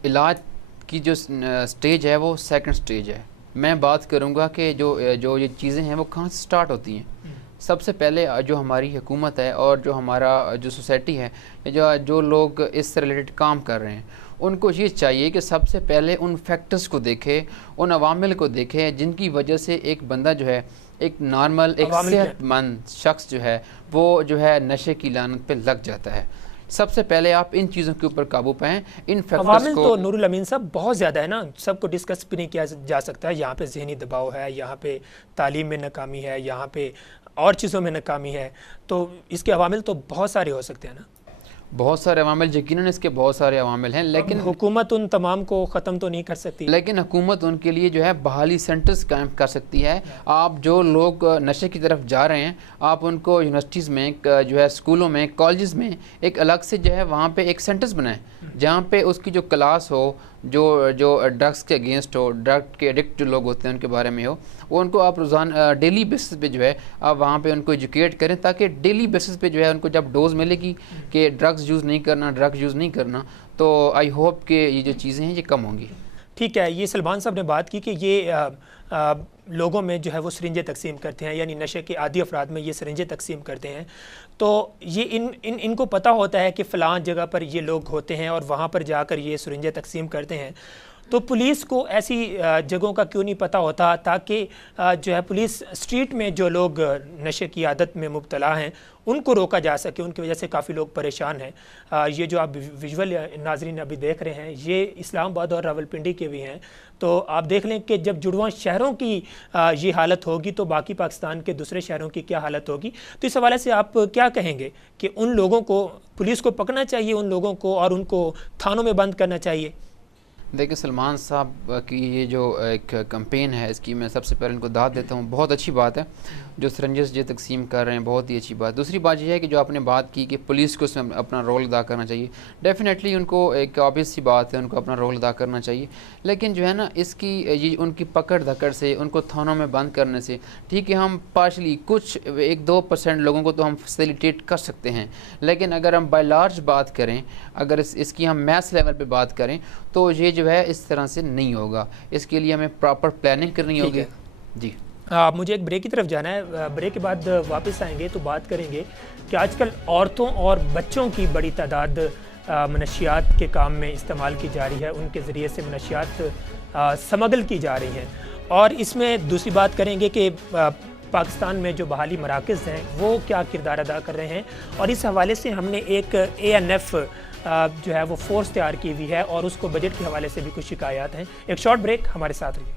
इलाज की जो स्टेज है वो सेकंड स्टेज है। मैं बात करूंगा कि जो ये चीज़ें हैं वो कहाँ से स्टार्ट होती हैं। सबसे पहले जो हमारी हुकूमत है और जो हमारा जो सोसाइटी है, जो लोग इससे रिलेटेड काम कर रहे हैं, उनको ये चाहिए कि सबसे पहले उन फैक्टर्स को देखें, उन अवामिल को देखें जिनकी वजह से एक बंदा जो है, एक नॉर्मल, एक सेहतमंद शख्स जो है वो जो है नशे की लानत पे लग जाता है। सबसे पहले आप इन चीज़ों के ऊपर काबू पाएं, इन फैक्टर्स को। तो नूरुल अमीन साहब बहुत ज़्यादा है ना, सबको डिस्कस भी नहीं किया जा सकता है। यहाँ पे जहनी दबाव है, यहाँ पे तालीम में नाकामी है, यहाँ पे और चीज़ों में नाकामी है, तो इसके अवामिल तो बहुत सारे हो सकते हैं ना। बहुत सारे अवामिल, यकीनन इसके बहुत सारे अवामिल हैं, लेकिन हुकूमत उन तमाम को ख़त्म तो नहीं कर सकती। लेकिन हुकूमत उनके लिए जो है बहाली सेंटर्स कायम कर सकती है। आप जो लोग नशे की तरफ जा रहे हैं, आप उनको यूनिवर्सिटीज़ में, जो है स्कूलों में, कॉलेजेस में एक अलग से जो है वहाँ पे एक सेंटर्स बनाएं जहाँ पे उसकी जो क्लास हो, जो ड्रग्स के अगेंस्ट हो, ड्रग के एडिक्ट जो लोग होते हैं उनके बारे में हो, वो उनको आप रोज़ाना डेली बेसिस पे जो है आप वहाँ पे उनको एजुकेट करें, ताकि डेली बेसिस पे जो है उनको जब डोज मिलेगी कि ड्रग्स यूज़ नहीं करना, तो आई होप कि ये जो चीज़ें हैं ये कम होंगी। ठीक है, ये सलमान साहब ने बात की कि ये लोगों में जो है वो सरिंजें तकसीम करते हैं, यानी नशे के आदी अफराद में ये सरिंजें तकसीम करते हैं, तो ये इनको पता होता है कि फ़लाँ जगह पर ये लोग होते हैं और वहाँ पर जाकर ये सरिंजें तकसीम करते हैं। तो पुलिस को ऐसी जगहों का क्यों नहीं पता होता, ताकि जो है पुलिस स्ट्रीट में जो लोग नशे की आदत में मुब्तला हैं उनको रोका जा सके। उनकी वजह से काफ़ी लोग परेशान हैं। ये जो आप विजुअल नाजरीन अभी देख रहे हैं ये इस्लामाबाद और रावलपिंडी के भी हैं। तो आप देख लें कि जब जुड़वां शहरों की ये हालत होगी तो बाकी पाकिस्तान के दूसरे शहरों की क्या हालत होगी। तो इस हवाले से आप क्या कहेंगे कि उन लोगों को, पुलिस को पकड़ना चाहिए उन लोगों को और उनको थानों में बंद करना चाहिए? देखिए सलमान साहब की ये जो एक कैंपेन है इसकी मैं सबसे पहले इनको दाद देता हूँ, बहुत अच्छी बात है जो सिरेंजेस जो तकसीम कर रहे हैं, बहुत ही अच्छी बात। दूसरी बात यह है कि जो आपने बात की कि पुलिस को इसमें अपना रोल अदा करना चाहिए, डेफिनेटली उनको एक ऑब्वियस सी बात है, उनको अपना रोल अदा करना चाहिए। लेकिन जो है ना इसकी ये उनकी पकड़ धकड़ से, उनको थानों में बंद करने से, ठीक है हम पार्शली कुछ 1-2% लोगों को तो हम फैसिलिटेट कर सकते हैं, लेकिन अगर हम बाय लार्ज बात करें, अगर इसकी हम मैस लेवल पे बात करें तो ये जो है इस तरह से नहीं होगा। इसके लिए हमें प्रॉपर प्लानिंग करनी होगी। जी मुझे एक ब्रेक की तरफ जाना है, ब्रेक के बाद वापस आएंगे तो बात करेंगे कि आजकल औरतों और बच्चों की बड़ी तादाद मनशियात के काम में इस्तेमाल की जा रही है, उनके ज़रिए से मनशियात स्मगल की जा रही हैं। और इसमें दूसरी बात करेंगे कि पाकिस्तान में जो बहाली मराकज़ हैं वो क्या किरदार अदा कर रहे हैं। और इस हवाले से हमने एक ANF जो है वो फोर्स तैयार की हुई है और उसको बजट के हवाले से भी कुछ शिकायत हैं। एक शॉर्ट ब्रेक, हमारे साथ रहिए।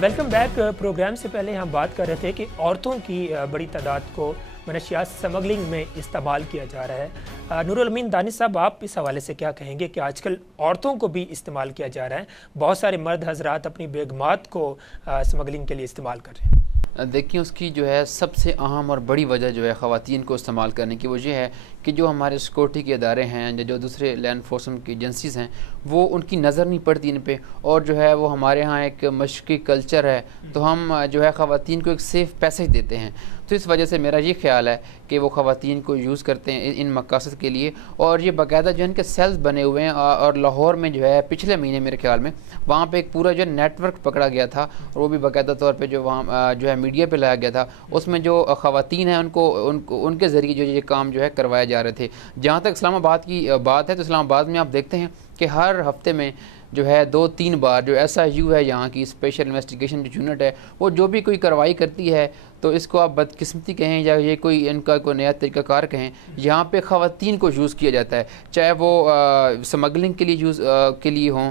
Welcome back. प्रोग्राम से पहले हम बात कर रहे थे कि औरतों की बड़ी तादाद को मनशियात स्मगलिंग में इस्तेमाल किया जा रहा है। नूरुल अमीन दानिश साहब, आप इस हवाले से क्या कहेंगे कि आजकल औरतों को भी इस्तेमाल किया जा रहा है, बहुत सारे मर्द हजरात अपनी बेगमात को स्मगलिंग के लिए इस्तेमाल कर रहे हैं? देखिए उसकी जो है सबसे अहम और बड़ी वजह जो है ख़वातीन को इस्तेमाल करने की वजह है कि जो हमारे सिक्योरिटी के इदारे हैं, जो दूसरे लैंड एनफोर्समेंट की एजेंसीज़ हैं, वो उनकी नज़र नहीं पड़ती इन पे। और जो है वो हमारे यहाँ एक मशक़ी कल्चर है, तो हम जो है ख़वातीन को एक सेफ़ पैसेज देते हैं। तो इस वजह से मेरा ये ख्याल है कि वो ख़वातीन को यूज़ करते हैं इन मकासद के लिए। और ये बाकायदा जो है इनके सेल्स बने हुए हैं। और लाहौर में जो है पिछले महीने मेरे ख्याल में वहाँ पे एक पूरा जो नेटवर्क पकड़ा गया था, और वो भी बाकायदा तौर पे जो वहाँ जो है मीडिया पे लाया गया था। उसमें जो ख़वातीन हैं उनको उनके ज़रिए जो ये काम जो है करवाए जा रहे थे। जहाँ तक इस्लामाबाद की बात है, तो इस्लामाबाद में आप देखते हैं कि हर हफ्ते में जो है 2-3 बार जो SIU है, यहाँ की स्पेशल इन्वेस्टिगेशन जो यूनिट है, वो जो भी कोई कार्रवाई करती है, तो इसको आप बदकिस्मती कहें या ये कोई इनका कोई नया तरीक़ाकार कहें, यहाँ पे ख़वातीन को यूज़ किया जाता है। चाहे वो स्मगलिंग के लिए के लिए हों,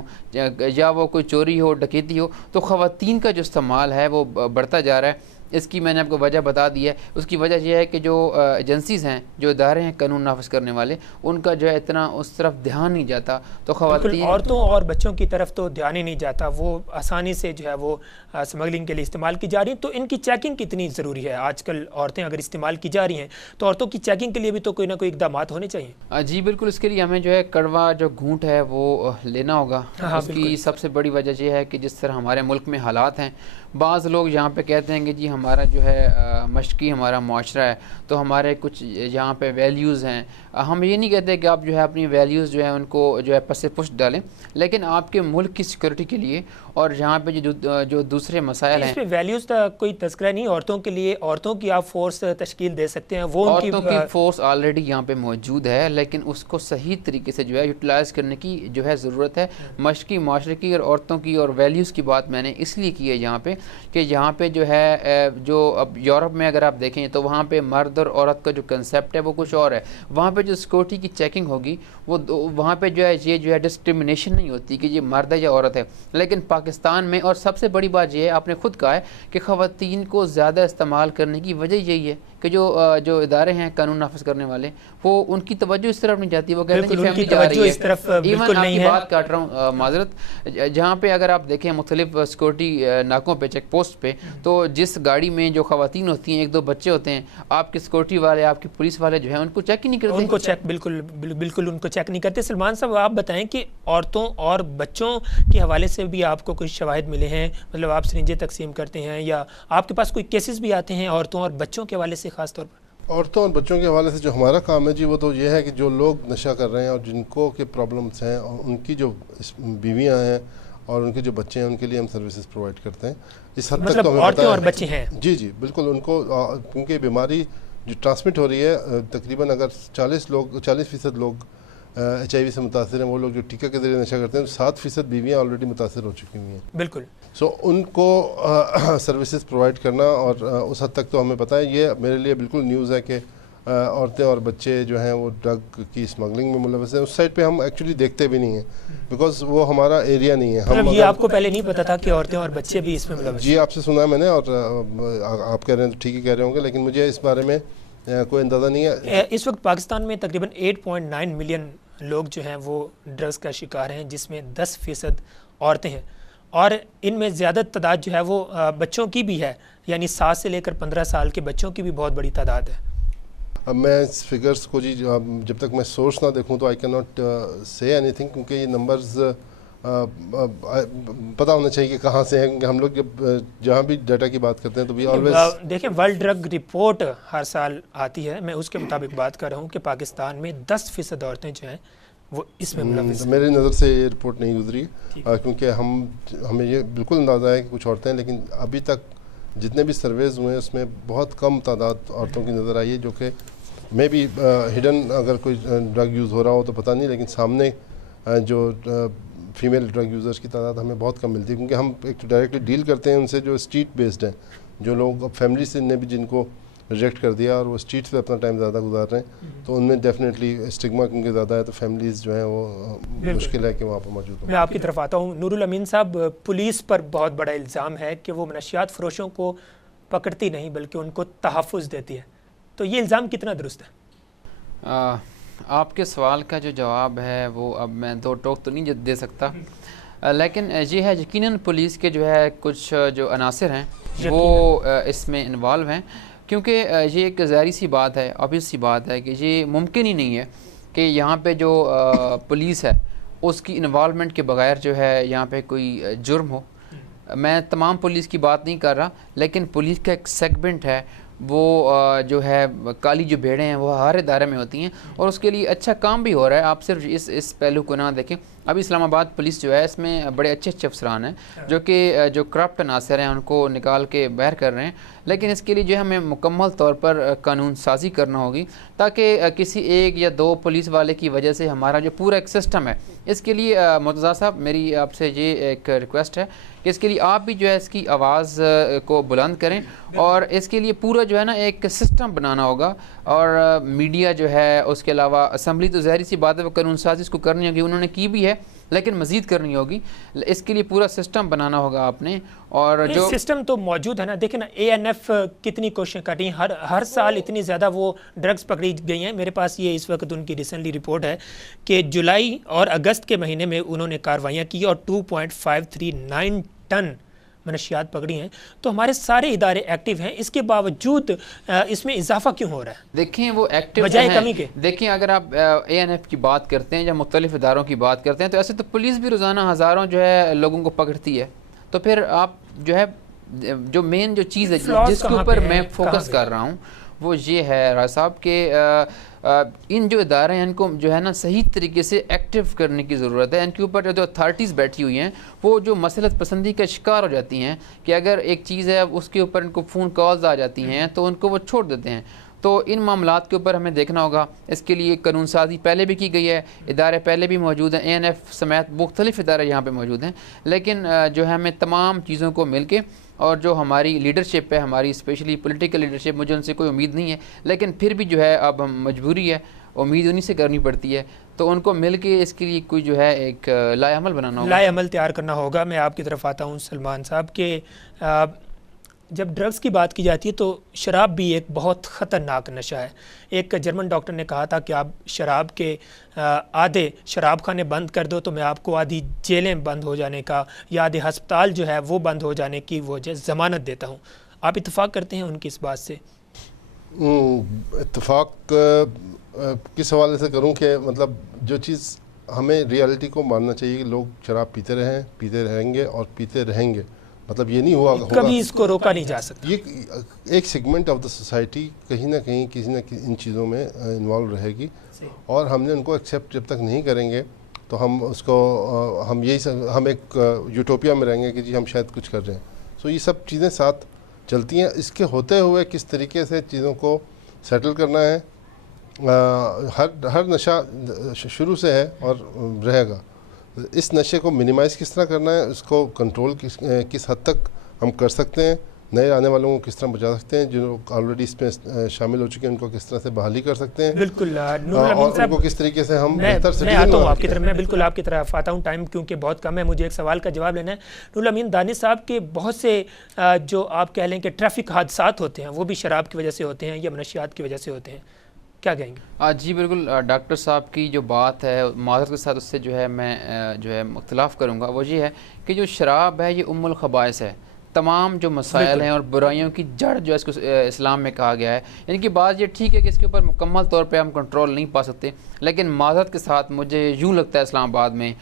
या वो कोई चोरी हो, डकैती हो, तो ख़वातीन का जो इस्तेमाल है वो बढ़ता जा रहा है। इसकी मैंने आपको वजह बता दी है। उसकी वजह यह है कि जो एजेंसीज़ हैं, जो इदारे हैं कानून नाफिज करने वाले, उनका जो है इतना उस तरफ ध्यान नहीं जाता। तो ख़वातीन, औरतों और बच्चों की तरफ तो ध्यान ही नहीं जाता, वो आसानी से जो है वो स्मगलिंग के लिए इस्तेमाल की जा रही हैं। तो इनकी चेकिंग कितनी ज़रूरी है? आजकल औरतें अगर इस्तेमाल की जा रही हैं तो औरतों की चेकिंग के लिए भी तो कोई ना कोई इकदाम होने चाहिए। जी बिल्कुल, इसके लिए हमें जो है कड़वा जो घूंट है वो लेना होगा। उसकी सबसे बड़ी वजह यह है कि जिस तरह हमारे मुल्क में हालात हैं, बाज़ लोग यहाँ पे कहते हैं कि जी हमारा जो है मशक़ी हमारा माशरा है, तो हमारे कुछ यहाँ पे वैल्यूज़ हैं। हम ये नहीं कहते कि आप जो है अपनी वैल्यूज़ जो है उनको जो है पसे पुष्ट डालें, लेकिन आपके मुल्क की सिक्योरिटी के लिए और यहाँ पे जो दूसरे मसाइल हैं, वैल्यूज़ का कोई तस्करा नहीं। औरतों के लिए औरतों की आप फोर्स तश्कील दे सकते हैं, वो औरतों की फोर्स ऑलरेडी यहाँ पे मौजूद है, लेकिन उसको सही तरीके से जो है यूटिलाइज़ करने की जो है ज़रूरत है। मशक़ी माशरे की और औरतों की और वैल्यूज़ की बात मैंने इसलिए की है यहाँ पे कि यहाँ पे जो है जो अब यूरोप में अगर आप देखें तो वहाँ पे मर्द और औरत का जो कंसेप्ट है वो कुछ और है। वहाँ पे जो सिक्योरिटी की चेकिंग होगी वो वहाँ पे जो है ये जो है डिस्क्रिमिनेशन नहीं होती कि ये मर्द है या औरत है। लेकिन पाकिस्तान में, और सबसे बड़ी बात ये है, आपने खुद कहा है कि ख़वातीन को ज़्यादा इस्तेमाल करने की वजह यही है कि जो इदारे हैं कानून नाफिज करने वाले, वो उनकी तवज्जो इस तरफ नहीं जाती। वो कहते हैं कि फैमिली जा रही है। इस तरफ इवन आपकी बात काट रहा हूँ माजरत, जहाँ पे अगर आप देखें मुख्तलिफ सिक्योरिटी नाकों पे, चेक पोस्ट पे, तो जिस गाड़ी में जो खवातीन होती हैं, 1-2 बच्चे होते हैं, आपके सिक्योरिटी वाले, आपके पुलिस वाले जो है उनको चेक ही नहीं करते। उनको चेक बिल्कुल उनको चेक नहीं करते। सलमान साहब, आप बताएं कि औरतों और बच्चों के हवाले से भी आपको कुछ शवाहिद मिले हैं? मतलब आप सिरिंजें तकसीम करते हैं या आपके पास कोई केसेस भी आते हैं औरतों और बच्चों के हवाले से? खास तौर पर औरतों और बच्चों के हवाले से जो हमारा काम है जी, वो तो ये है कि जो लोग नशा कर रहे हैं और जिनको के प्रॉब्लम्स हैं और उनकी जो बीवियां हैं और उनके जो बच्चे हैं, उनके लिए हम सर्विसेज प्रोवाइड करते हैं। इस हद तक तो हमें औरतें और बच्चे हैं। जी बिल्कुल, उनको क्योंकि बीमारी जो ट्रांसमिट हो रही है, तकरीबन अगर 40% लोग HIV से मुतासर हैं, वो लोग जो टीका के जरिए नशा करते हैं, 7% बीवियाँ ऑलरेडी मुतासर हो चुकी हुई हैं। बिल्कुल। सो उनको सर्विसेज प्रोवाइड करना, और उस हद तक तो हमें पता है। ये मेरे लिए बिल्कुल न्यूज़ है कि औरतें और बच्चे जो हैं वो ड्रग की स्मगलिंग में मुलव्वस हैं। उस साइड पे हम एक्चुअली देखते भी नहीं हैं, बिकॉज वो हमारा एरिया नहीं है। मतलब ये आपको पहले नहीं पता था कि औरतें और बच्चे भी इसमें मुलव्वस? जी, आपसे सुना है मैंने, और आप कह रहे हैं तो ठीक ही कह रहे होंगे, लेकिन मुझे इस बारे में कोई अंदाज़ा नहीं है। इस वक्त पाकिस्तान में तकरीबन 8.9 मिलियन लोग जो हैं वो ड्रग्स का शिकार हैं, जिसमें 10% औरतें हैं, और इनमें ज़्यादा तादाद जो है वो बच्चों की भी है, यानी 7 से लेकर 15 साल के बच्चों की भी बहुत बड़ी तादाद है। अब मैं इस फिगर्स को जी जब तक मैं सोर्स ना देखूं तो I can not say anything, क्योंकि ये नंबर्स पता होना चाहिए कि कहाँ से हैं, क्योंकि हम लोग जब जहाँ भी डाटा की बात करते हैं तो वी ऑलवेज देखें, वर्ल्ड ड्रग रिपोर्ट हर साल आती है, मैं उसके मुताबिक बात कर रहा हूँ कि पाकिस्तान में 10% औरतें जो हैं वो इसमें मुलव्वस हैं। मेरी नज़र से ये रिपोर्ट नहीं गुजरी, क्योंकि हमें ये बिल्कुल अंदाज़ा है कि कुछ औरतें हैं, लेकिन अभी तक जितने भी सर्वेज हुए हैं उसमें बहुत कम तादाद औरतों की नज़र आई है, जो कि मे बी हिडन अगर कोई ड्रग यूज़ हो रहा हो तो पता नहीं, लेकिन सामने जो फीमेल ड्रग यूज़र्स की तादाद हमें बहुत कम मिलती है, क्योंकि हम एक तो डायरेक्टली डील करते हैं उनसे जो स्ट्रीट बेस्ड हैं, जो लोग अब फैमिली से ने भी जिनको रिजेक्ट कर दिया और वो स्ट्रीट्स पे अपना टाइम ज़्यादा गुजार रहे हैं, तो उनमें डेफिनेटली स्टिग्मा क्योंकि ज़्यादा है, तो फैमिलीज़ जो हैं वो मुश्किल है कि वहाँ पर मौजूद हो। मैं आपकी तरफ आता हूँ। नूरुल अमीन साहब, पुलिस पर बहुत बड़ा इल्ज़ाम है कि वो मनशियात फरोशों को पकड़ती नहीं बल्कि उनको तहफ़्फ़ुज़ देती है, तो ये इल्ज़ाम कितना दुरुस्त है? आपके सवाल का जो जवाब है वो अब मैं दो टोक तो नहीं दे सकता, लेकिन ये है यकीनन पुलिस के जो है कुछ जो अनासर हैं वो इसमें इन्वॉल्व हैं, क्योंकि ये एक ज़ाहिर सी बात है, ऑब्वियस सी बात है कि ये मुमकिन ही नहीं है कि यहाँ पे जो पुलिस है उसकी इन्वॉल्वमेंट के बगैर जो है यहाँ पे कोई जुर्म हो। मैं तमाम पुलिस की बात नहीं कर रहा, लेकिन पुलिस का एक सेगमेंट है वो जो है काली जो भेड़ें हैं वो हर इदारे में होती हैं, और उसके लिए अच्छा काम भी हो रहा है। आप सिर्फ इस पहलू को ना देखें, अभी इस्लामाबाद पुलिस जो है इसमें बड़े अच्छे अफसरान हैं जो कि जो करप्ट अनासर हैं उनको निकाल के बाहर कर रहे हैं, लेकिन इसके लिए जो है हमें मुकम्मल तौर पर कानून साजी करना होगी, ताकि किसी एक या दो पुलिस वाले की वजह से हमारा जो पूरा एक सिस्टम है, इसके लिए मुर्तज़ा साहब मेरी आपसे ये एक रिक्वेस्ट है कि इसके लिए आप भी जो है इसकी आवाज़ को बुलंद करें, और इसके लिए पूरा जो है ना एक सिस्टम बनाना होगा, और मीडिया जो है, उसके अलावा असम्बली तो ज़ाहिर सी बात है वो कानून साजी इसको करनी होगी, उन्होंने की भी है, लेकिन मज़ीद करनी होगी। इसके लिए पूरा सिस्टम बनाना होगा आपने, और जो सिस्टम तो मौजूद है ना। देखें ना, ANF कितनी कोशिशें कर रही हैं, हर साल इतनी ज़्यादा वो ड्रग्स पकड़ी गई हैं। मेरे पास ये इस वक्त उनकी रिसेंटली रिपोर्ट है कि जुलाई और अगस्त के महीने में उन्होंने कार्रवाइयाँ की और 2.539 टन मनशियात पकड़ी हैं। तो हमारे सारे इदारे एक्टिव हैं, इसके बावजूद इसमें इजाफा क्यों हो रहा है? देखें वो एक्टिव बजाय कमी के। देखें अगर आप ANF की बात करते हैं या मुख्तलिफ इदारों की बात करते हैं, तो ऐसे तो पुलिस भी रोज़ाना हज़ारों जो है लोगों को पकड़ती है, तो फिर आप जो है जो मेन जो चीज़ है जिसके ऊपर मैं फोकस कर रहा हूँ वो ये है राज साहब के इन जो इदारे हैं इनको जो है ना सही तरीके से एक्टिव करने की ज़रूरत है। इनके ऊपर जो अथॉरिटीज़ बैठी हुई हैं वो जो मसलत पसंदी का शिकार हो जाती हैं कि अगर एक चीज़ है उसके ऊपर इनको फ़ोन कॉल्स आ जाती हैं तो उनको वो छोड़ देते हैं। तो इन मामलात के ऊपर हमें देखना होगा, इसके लिए कानून साजी पहले भी की गई है, इदारे पहले भी मौजूद हैं, ANF समेत मुख्तलिफ इदारे यहाँ पे मौजूद हैं, लेकिन जो है हमें तमाम चीज़ों को मिल के और जो हमारी लीडरशिप है, हमारी स्पेशली पॉलिटिकल लीडरशिप, मुझे उनसे कोई उम्मीद नहीं है, लेकिन फिर भी जो है अब हम मजबूरी है, उम्मीद उन्हीं से करनी पड़ती है। तो उनको मिल के इसके लिए कोई जो है एक लाएअमल बनाना होगा, लाएअमल तैयार करना होगा। मैं आपकी तरफ आता हूँ सलमान साहब के जब ड्रग्स की बात की जाती है तो शराब भी एक बहुत ख़तरनाक नशा है। एक जर्मन डॉक्टर ने कहा था कि आप शराब के आधे शराब खाने बंद कर दो तो मैं आपको आधी जेलें बंद हो जाने का या आधे हस्पताल जो है वो बंद हो जाने की वो ज़मानत देता हूँ। आप इत्तेफाक करते हैं उनकी इस बात से? इत्तेफाक किस हवाले से करूं कि मतलब जो चीज़ हमें रियलिटी को मानना चाहिए कि लोग शराब पीते रहे, पीते रहेंगे और पीते रहेंगे। मतलब ये नहीं हुआ कभी इसको रोका नहीं जा सकता। ये एक सेगमेंट ऑफ द सोसाइटी कहीं ना कहीं किसी न किसी इन चीज़ों में इन्वॉल्व रहेगी और हमने उनको एक्सेप्ट जब तक नहीं करेंगे तो हम उसको हम एक यूटोपिया में रहेंगे कि जी हम शायद कुछ कर रहे हैं। सो ये सब चीज़ें साथ चलती हैं। इसके होते हुए किस तरीके से चीज़ों को सेटल करना है, हर नशा शुरू से है और रहेगा। इस नशे को मिनिमाइज़ किस तरह करना है, उसको कंट्रोल किस हद तक हम कर सकते हैं, नए आने वालों को किस तरह बचा सकते हैं, जो ऑलरेडी इसमें शामिल हो चुके हैं उनको किस तरह से बहाली कर सकते हैं, बिल्कुल। और उनको किस तरीके से हम बेहतर मैं आता हूँ आपकी तरफ, मैं बिल्कुल आपकी तरफ आता हूँ। टाइम क्योंकि बहुत कम है, मुझे एक सवाल का जवाब लेना है। नूरुल अमीन दानिश साहब के बहुत से जो आप कह लें कि ट्रैफिक हादसात होते हैं वो भी शराब की वजह से होते हैं या मनशियात की वजह से होते हैं, क्या कहेंगे? जी बिल्कुल, डॉक्टर साहब की जो बात है माज़रत के साथ उससे जो है मैं जो है मुख्तलाफ करूँगा। वो ये है कि जो शराब है ये उम्मुल खबाइस है, तमाम जो मसाइल हैं और बुराइयों की जड़ जो है इसको इस्लाम में कहा गया है। यानी कि बात ये ठीक है कि इसके ऊपर मुकम्मल तौर पे हम कंट्रोल नहीं पा सकते, लेकिन माज़रत के साथ मुझे यूँ लगता है इस्लामाबाद में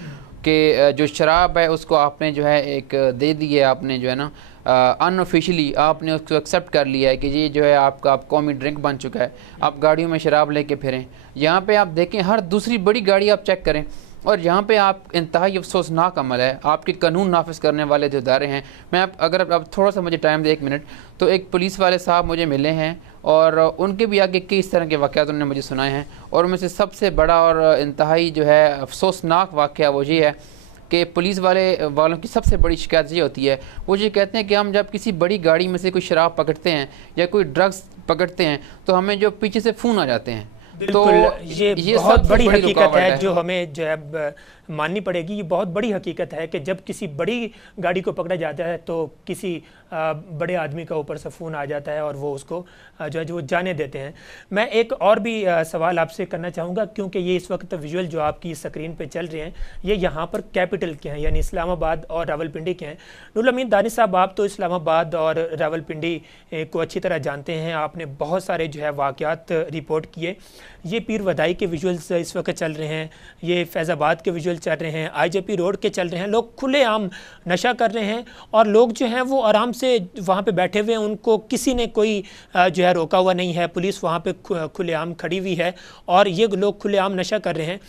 कि जो शराब है उसको आपने जो है एक दे दी है, आपने जो है ना अनऑफिशियली आपने उसको एक्सेप्ट कर लिया है कि ये जो है आपका आप कौमी ड्रिंक बन चुका है। आप गाड़ियों में शराब लेके फिरें, यहाँ पे आप देखें हर दूसरी बड़ी गाड़ी आप चेक करें और यहाँ पे आप इंतहाई अफसोसनाक अमल है। आपके कानून नाफिज करने वाले जो इदारे हैं, मैं अगर अब थोड़ा सा मुझे टाइम दे 1 मिनट, तो एक पुलिस वाले साहब मुझे मिले हैं और उनके भी आगे कई इस तरह के वाक़यात उन्होंने मुझे सुनाए हैं और उनमें से सबसे बड़ा और इंतहाई जो है अफसोसनाक वाक़या वो ये है कि पुलिस वालों की सबसे बड़ी शिकायत ये होती है, वो ये कहते हैं कि हम जब किसी बड़ी गाड़ी में से कोई शराब पकड़ते हैं या कोई ड्रग्स पकड़ते हैं तो हमें जो पीछे से फ़ोन आ जाते हैं। तो ये बहुत बड़ी हकीकत है जो हमें जो है माननी पड़ेगी। ये बहुत बड़ी हकीकत है कि जब किसी बड़ी गाड़ी को पकड़ा जाता है तो किसी बड़े आदमी का ऊपर से फ़ोन आ जाता है और वो उसको जो है वो जाने देते हैं। मैं एक और भी सवाल आपसे करना चाहूँगा क्योंकि ये इस वक्त विजुअल जो आपकी स्क्रीन पे चल रहे हैं ये यहाँ पर कैपिटल के हैं, यानी इस्लामाबाद और रावलपिंडी के हैं। नूरुल अमीन दानिश साहब, आप तो इस्लामाबाद और रावलपिंडी को अच्छी तरह जानते हैं, आपने बहुत सारे जो है वाक़यात रिपोर्ट किए। ये पीर वदाई के विजुअल्स इस वक्त चल रहे हैं, ये फैज़ाबाद के विजुअल चल रहे हैं, IJP रोड के चल रहे हैं। लोग खुलेआम नशा कर रहे हैं और लोग जो हैं वो आराम से वहाँ पे बैठे हुए हैं, उनको किसी ने कोई जो है रोका हुआ नहीं है। पुलिस वहाँ पे खुलेआम खड़ी हुई है और ये लोग खुलेआम नशा कर रहे हैं।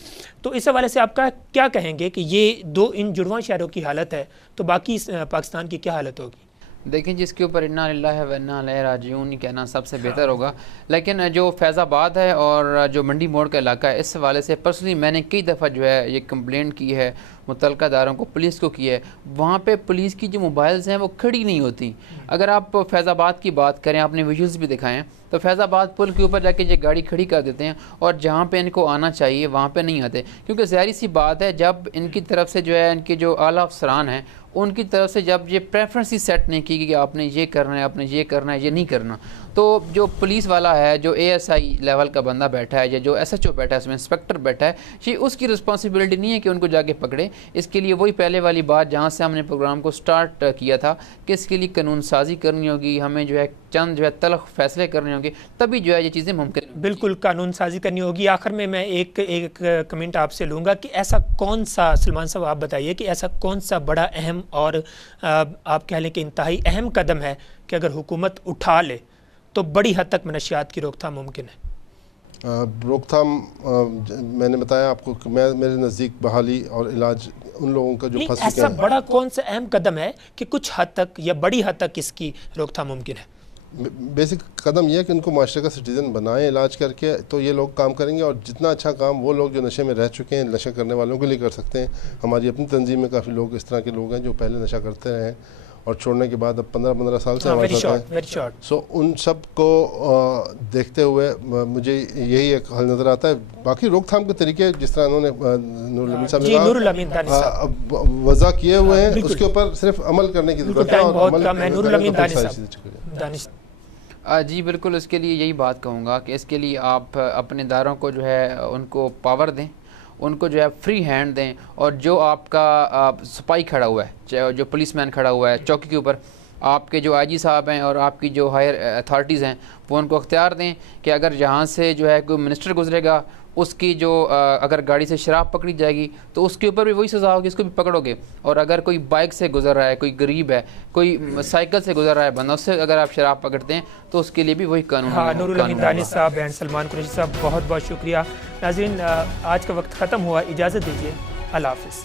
तो इस हवाले से आपका क्या कहेंगे कि ये इन जुड़वां शहरों की हालत है तो बाकी पाकिस्तान की क्या हालत होगी? देखें, जिसके ऊपर इन्ना लिल्लाहि व इन्ना इलैहि राजिऊन कहना सबसे बेहतर होगा, लेकिन जो फैज़ाबाद है और जो मंडी मोड़ का इलाका है, इस हवाले से पर्सनली मैंने कई दफ़ा जो है ये कंप्लेंट की है मुतल्लिक़ा इदारों को, पुलिस को की है। वहाँ पे पुलिस की जो मोबाइल्स हैं वो खड़ी नहीं होती। अगर आप फैज़ाबाद की बात करें, आपने विजुअल्स भी दिखाएं, तो फैज़ाबाद पुल के ऊपर जाके ये गाड़ी खड़ी कर देते हैं और जहाँ पे इनको आना चाहिए वहाँ पे नहीं आते, क्योंकि ज़ाहिर सी बात है जब इनकी तरफ से जो है इनके जो आला अफसरान हैं उनकी तरफ से जब ये प्रेफरेंस ही सेट नहीं की कि आपने ये करना है, आपने ये करना है, ये नहीं करना, तो जो पुलिस वाला है, जो ASI लेवल का बंदा बैठा है या जो SHO बैठा है, उसमें इंस्पेक्टर बैठा है, ये उसकी रिस्पॉन्सिबिलिटी नहीं है कि उनको जाके पकड़े। इसके लिए वही पहले वाली बात जहाँ से हमने प्रोग्राम को स्टार्ट किया था कि इसके लिए कानून साजी करनी होगी, हमें जो है चंद जो है तल्ख फैसले करने होंगे, तभी जो है ये चीज़ें मुमकिन। बिल्कुल कानून साजी करनी होगी। आखिर में मैं एक कमेंट आपसे लूँगा कि ऐसा कौन सा, सलमान साहब आप बताइए कि ऐसा कौन सा बड़ा अहम और आप कह लें कि इंतहाई अहम कदम है कि अगर हुकूमत उठा ले तो बड़ी हद तक मनशियात की रोकथाम मुमकिन है? रोकथाम मैंने बताया आपको कि मेरे नज़दीक बहाली और इलाज उन लोगों का जो फंस ऐसा बड़ा कौन सा अहम कदम है कि कुछ हद तक या बड़ी हद तक इसकी रोकथाम मुमकिन है? बेसिक कदम यह है कि उनको माशरे का सिटीज़न बनाएं इलाज करके, तो ये लोग काम करेंगे। और जितना अच्छा काम वो लोग जो नशे में रह चुके हैं नशा करने वालों के लिए कर सकते हैं, हमारी अपनी तंजीम में काफ़ी लोग इस तरह के लोग हैं जो पहले नशा करते रहे हैं और छोड़ने के बाद अब 15-15 साल से हमारे वेरी साथ शॉर्ट, हैं। Very short. सो उन सब को देखते हुए मुझे यही एक हल नज़र आता है। बाकी रोकथाम के तरीके जिस तरह उन्होंने नूरुल अमीन साहब ने जी, कहा, नूरुल अमीन दानिश साहब वज़ा किए हुए हैं, बिल्कुल। उसके ऊपर सिर्फ अमल करने की बिल्कुल, ज़रूरत है। टाइम और बहुत अमल कम है। नूरुल अमीन करें तो दानिश सारी साहब, चीज़ें चलेंगी। दानिश जी बिल्कुल, इसके लिए यही बात कहूँगा कि इसके लिए आप अपने इदारों को जो है उनको पावर दें, उनको जो है फ्री हैंड दें, और जो आपका सिपाही खड़ा हुआ है, चाहे जो पुलिसमैन खड़ा हुआ है चौकी के ऊपर, आपके जो आईजी साहब हैं और आपकी जो हायर अथॉरिटीज़ हैं, वो उनको अख्तियार दें कि अगर यहाँ से जो है कोई मिनिस्टर गुजरेगा, उसकी जो अगर गाड़ी से शराब पकड़ी जाएगी तो उसके ऊपर भी वही सज़ा होगी, उसको भी पकड़ोगे। और अगर कोई बाइक से गुजर रहा है, कोई गरीब है, कोई साइकिल से गुजर रहा है बंदा, उससे अगर आप शराब पकड़ते हैं तो उसके लिए भी वही कानून। हाँ, नूरुल अमीन दानिश साहब एंड सलमान कुरैशी साहब, बहुत बहुत शुक्रिया। नाज़रीन, आज का वक्त ख़त्म हुआ, इजाज़त दीजिए, अल्लाह हाफ़िज़।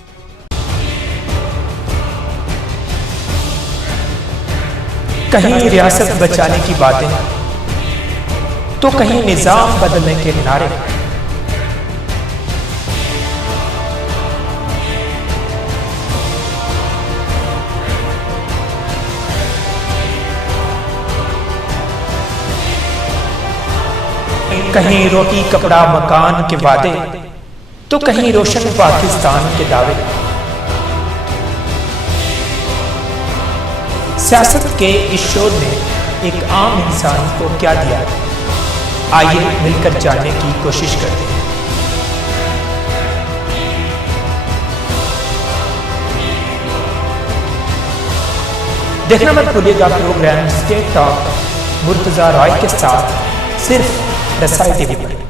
कहीं रियासत बचाने की बातें तो कहीं निज़ाम बदलने के नारे। कहीं रोटी कपड़ा मकान के वादे तो कहीं रोशन पाकिस्तान के दावे। सियासत के इस शोर ने एक आम इंसान को क्या दिया, आइए मिलकर जानने की कोशिश करते हैं। देखना मत भूलिएगा programme state talk Murtaza Roy के साथ, सिर्फ रसाई टीवी पर।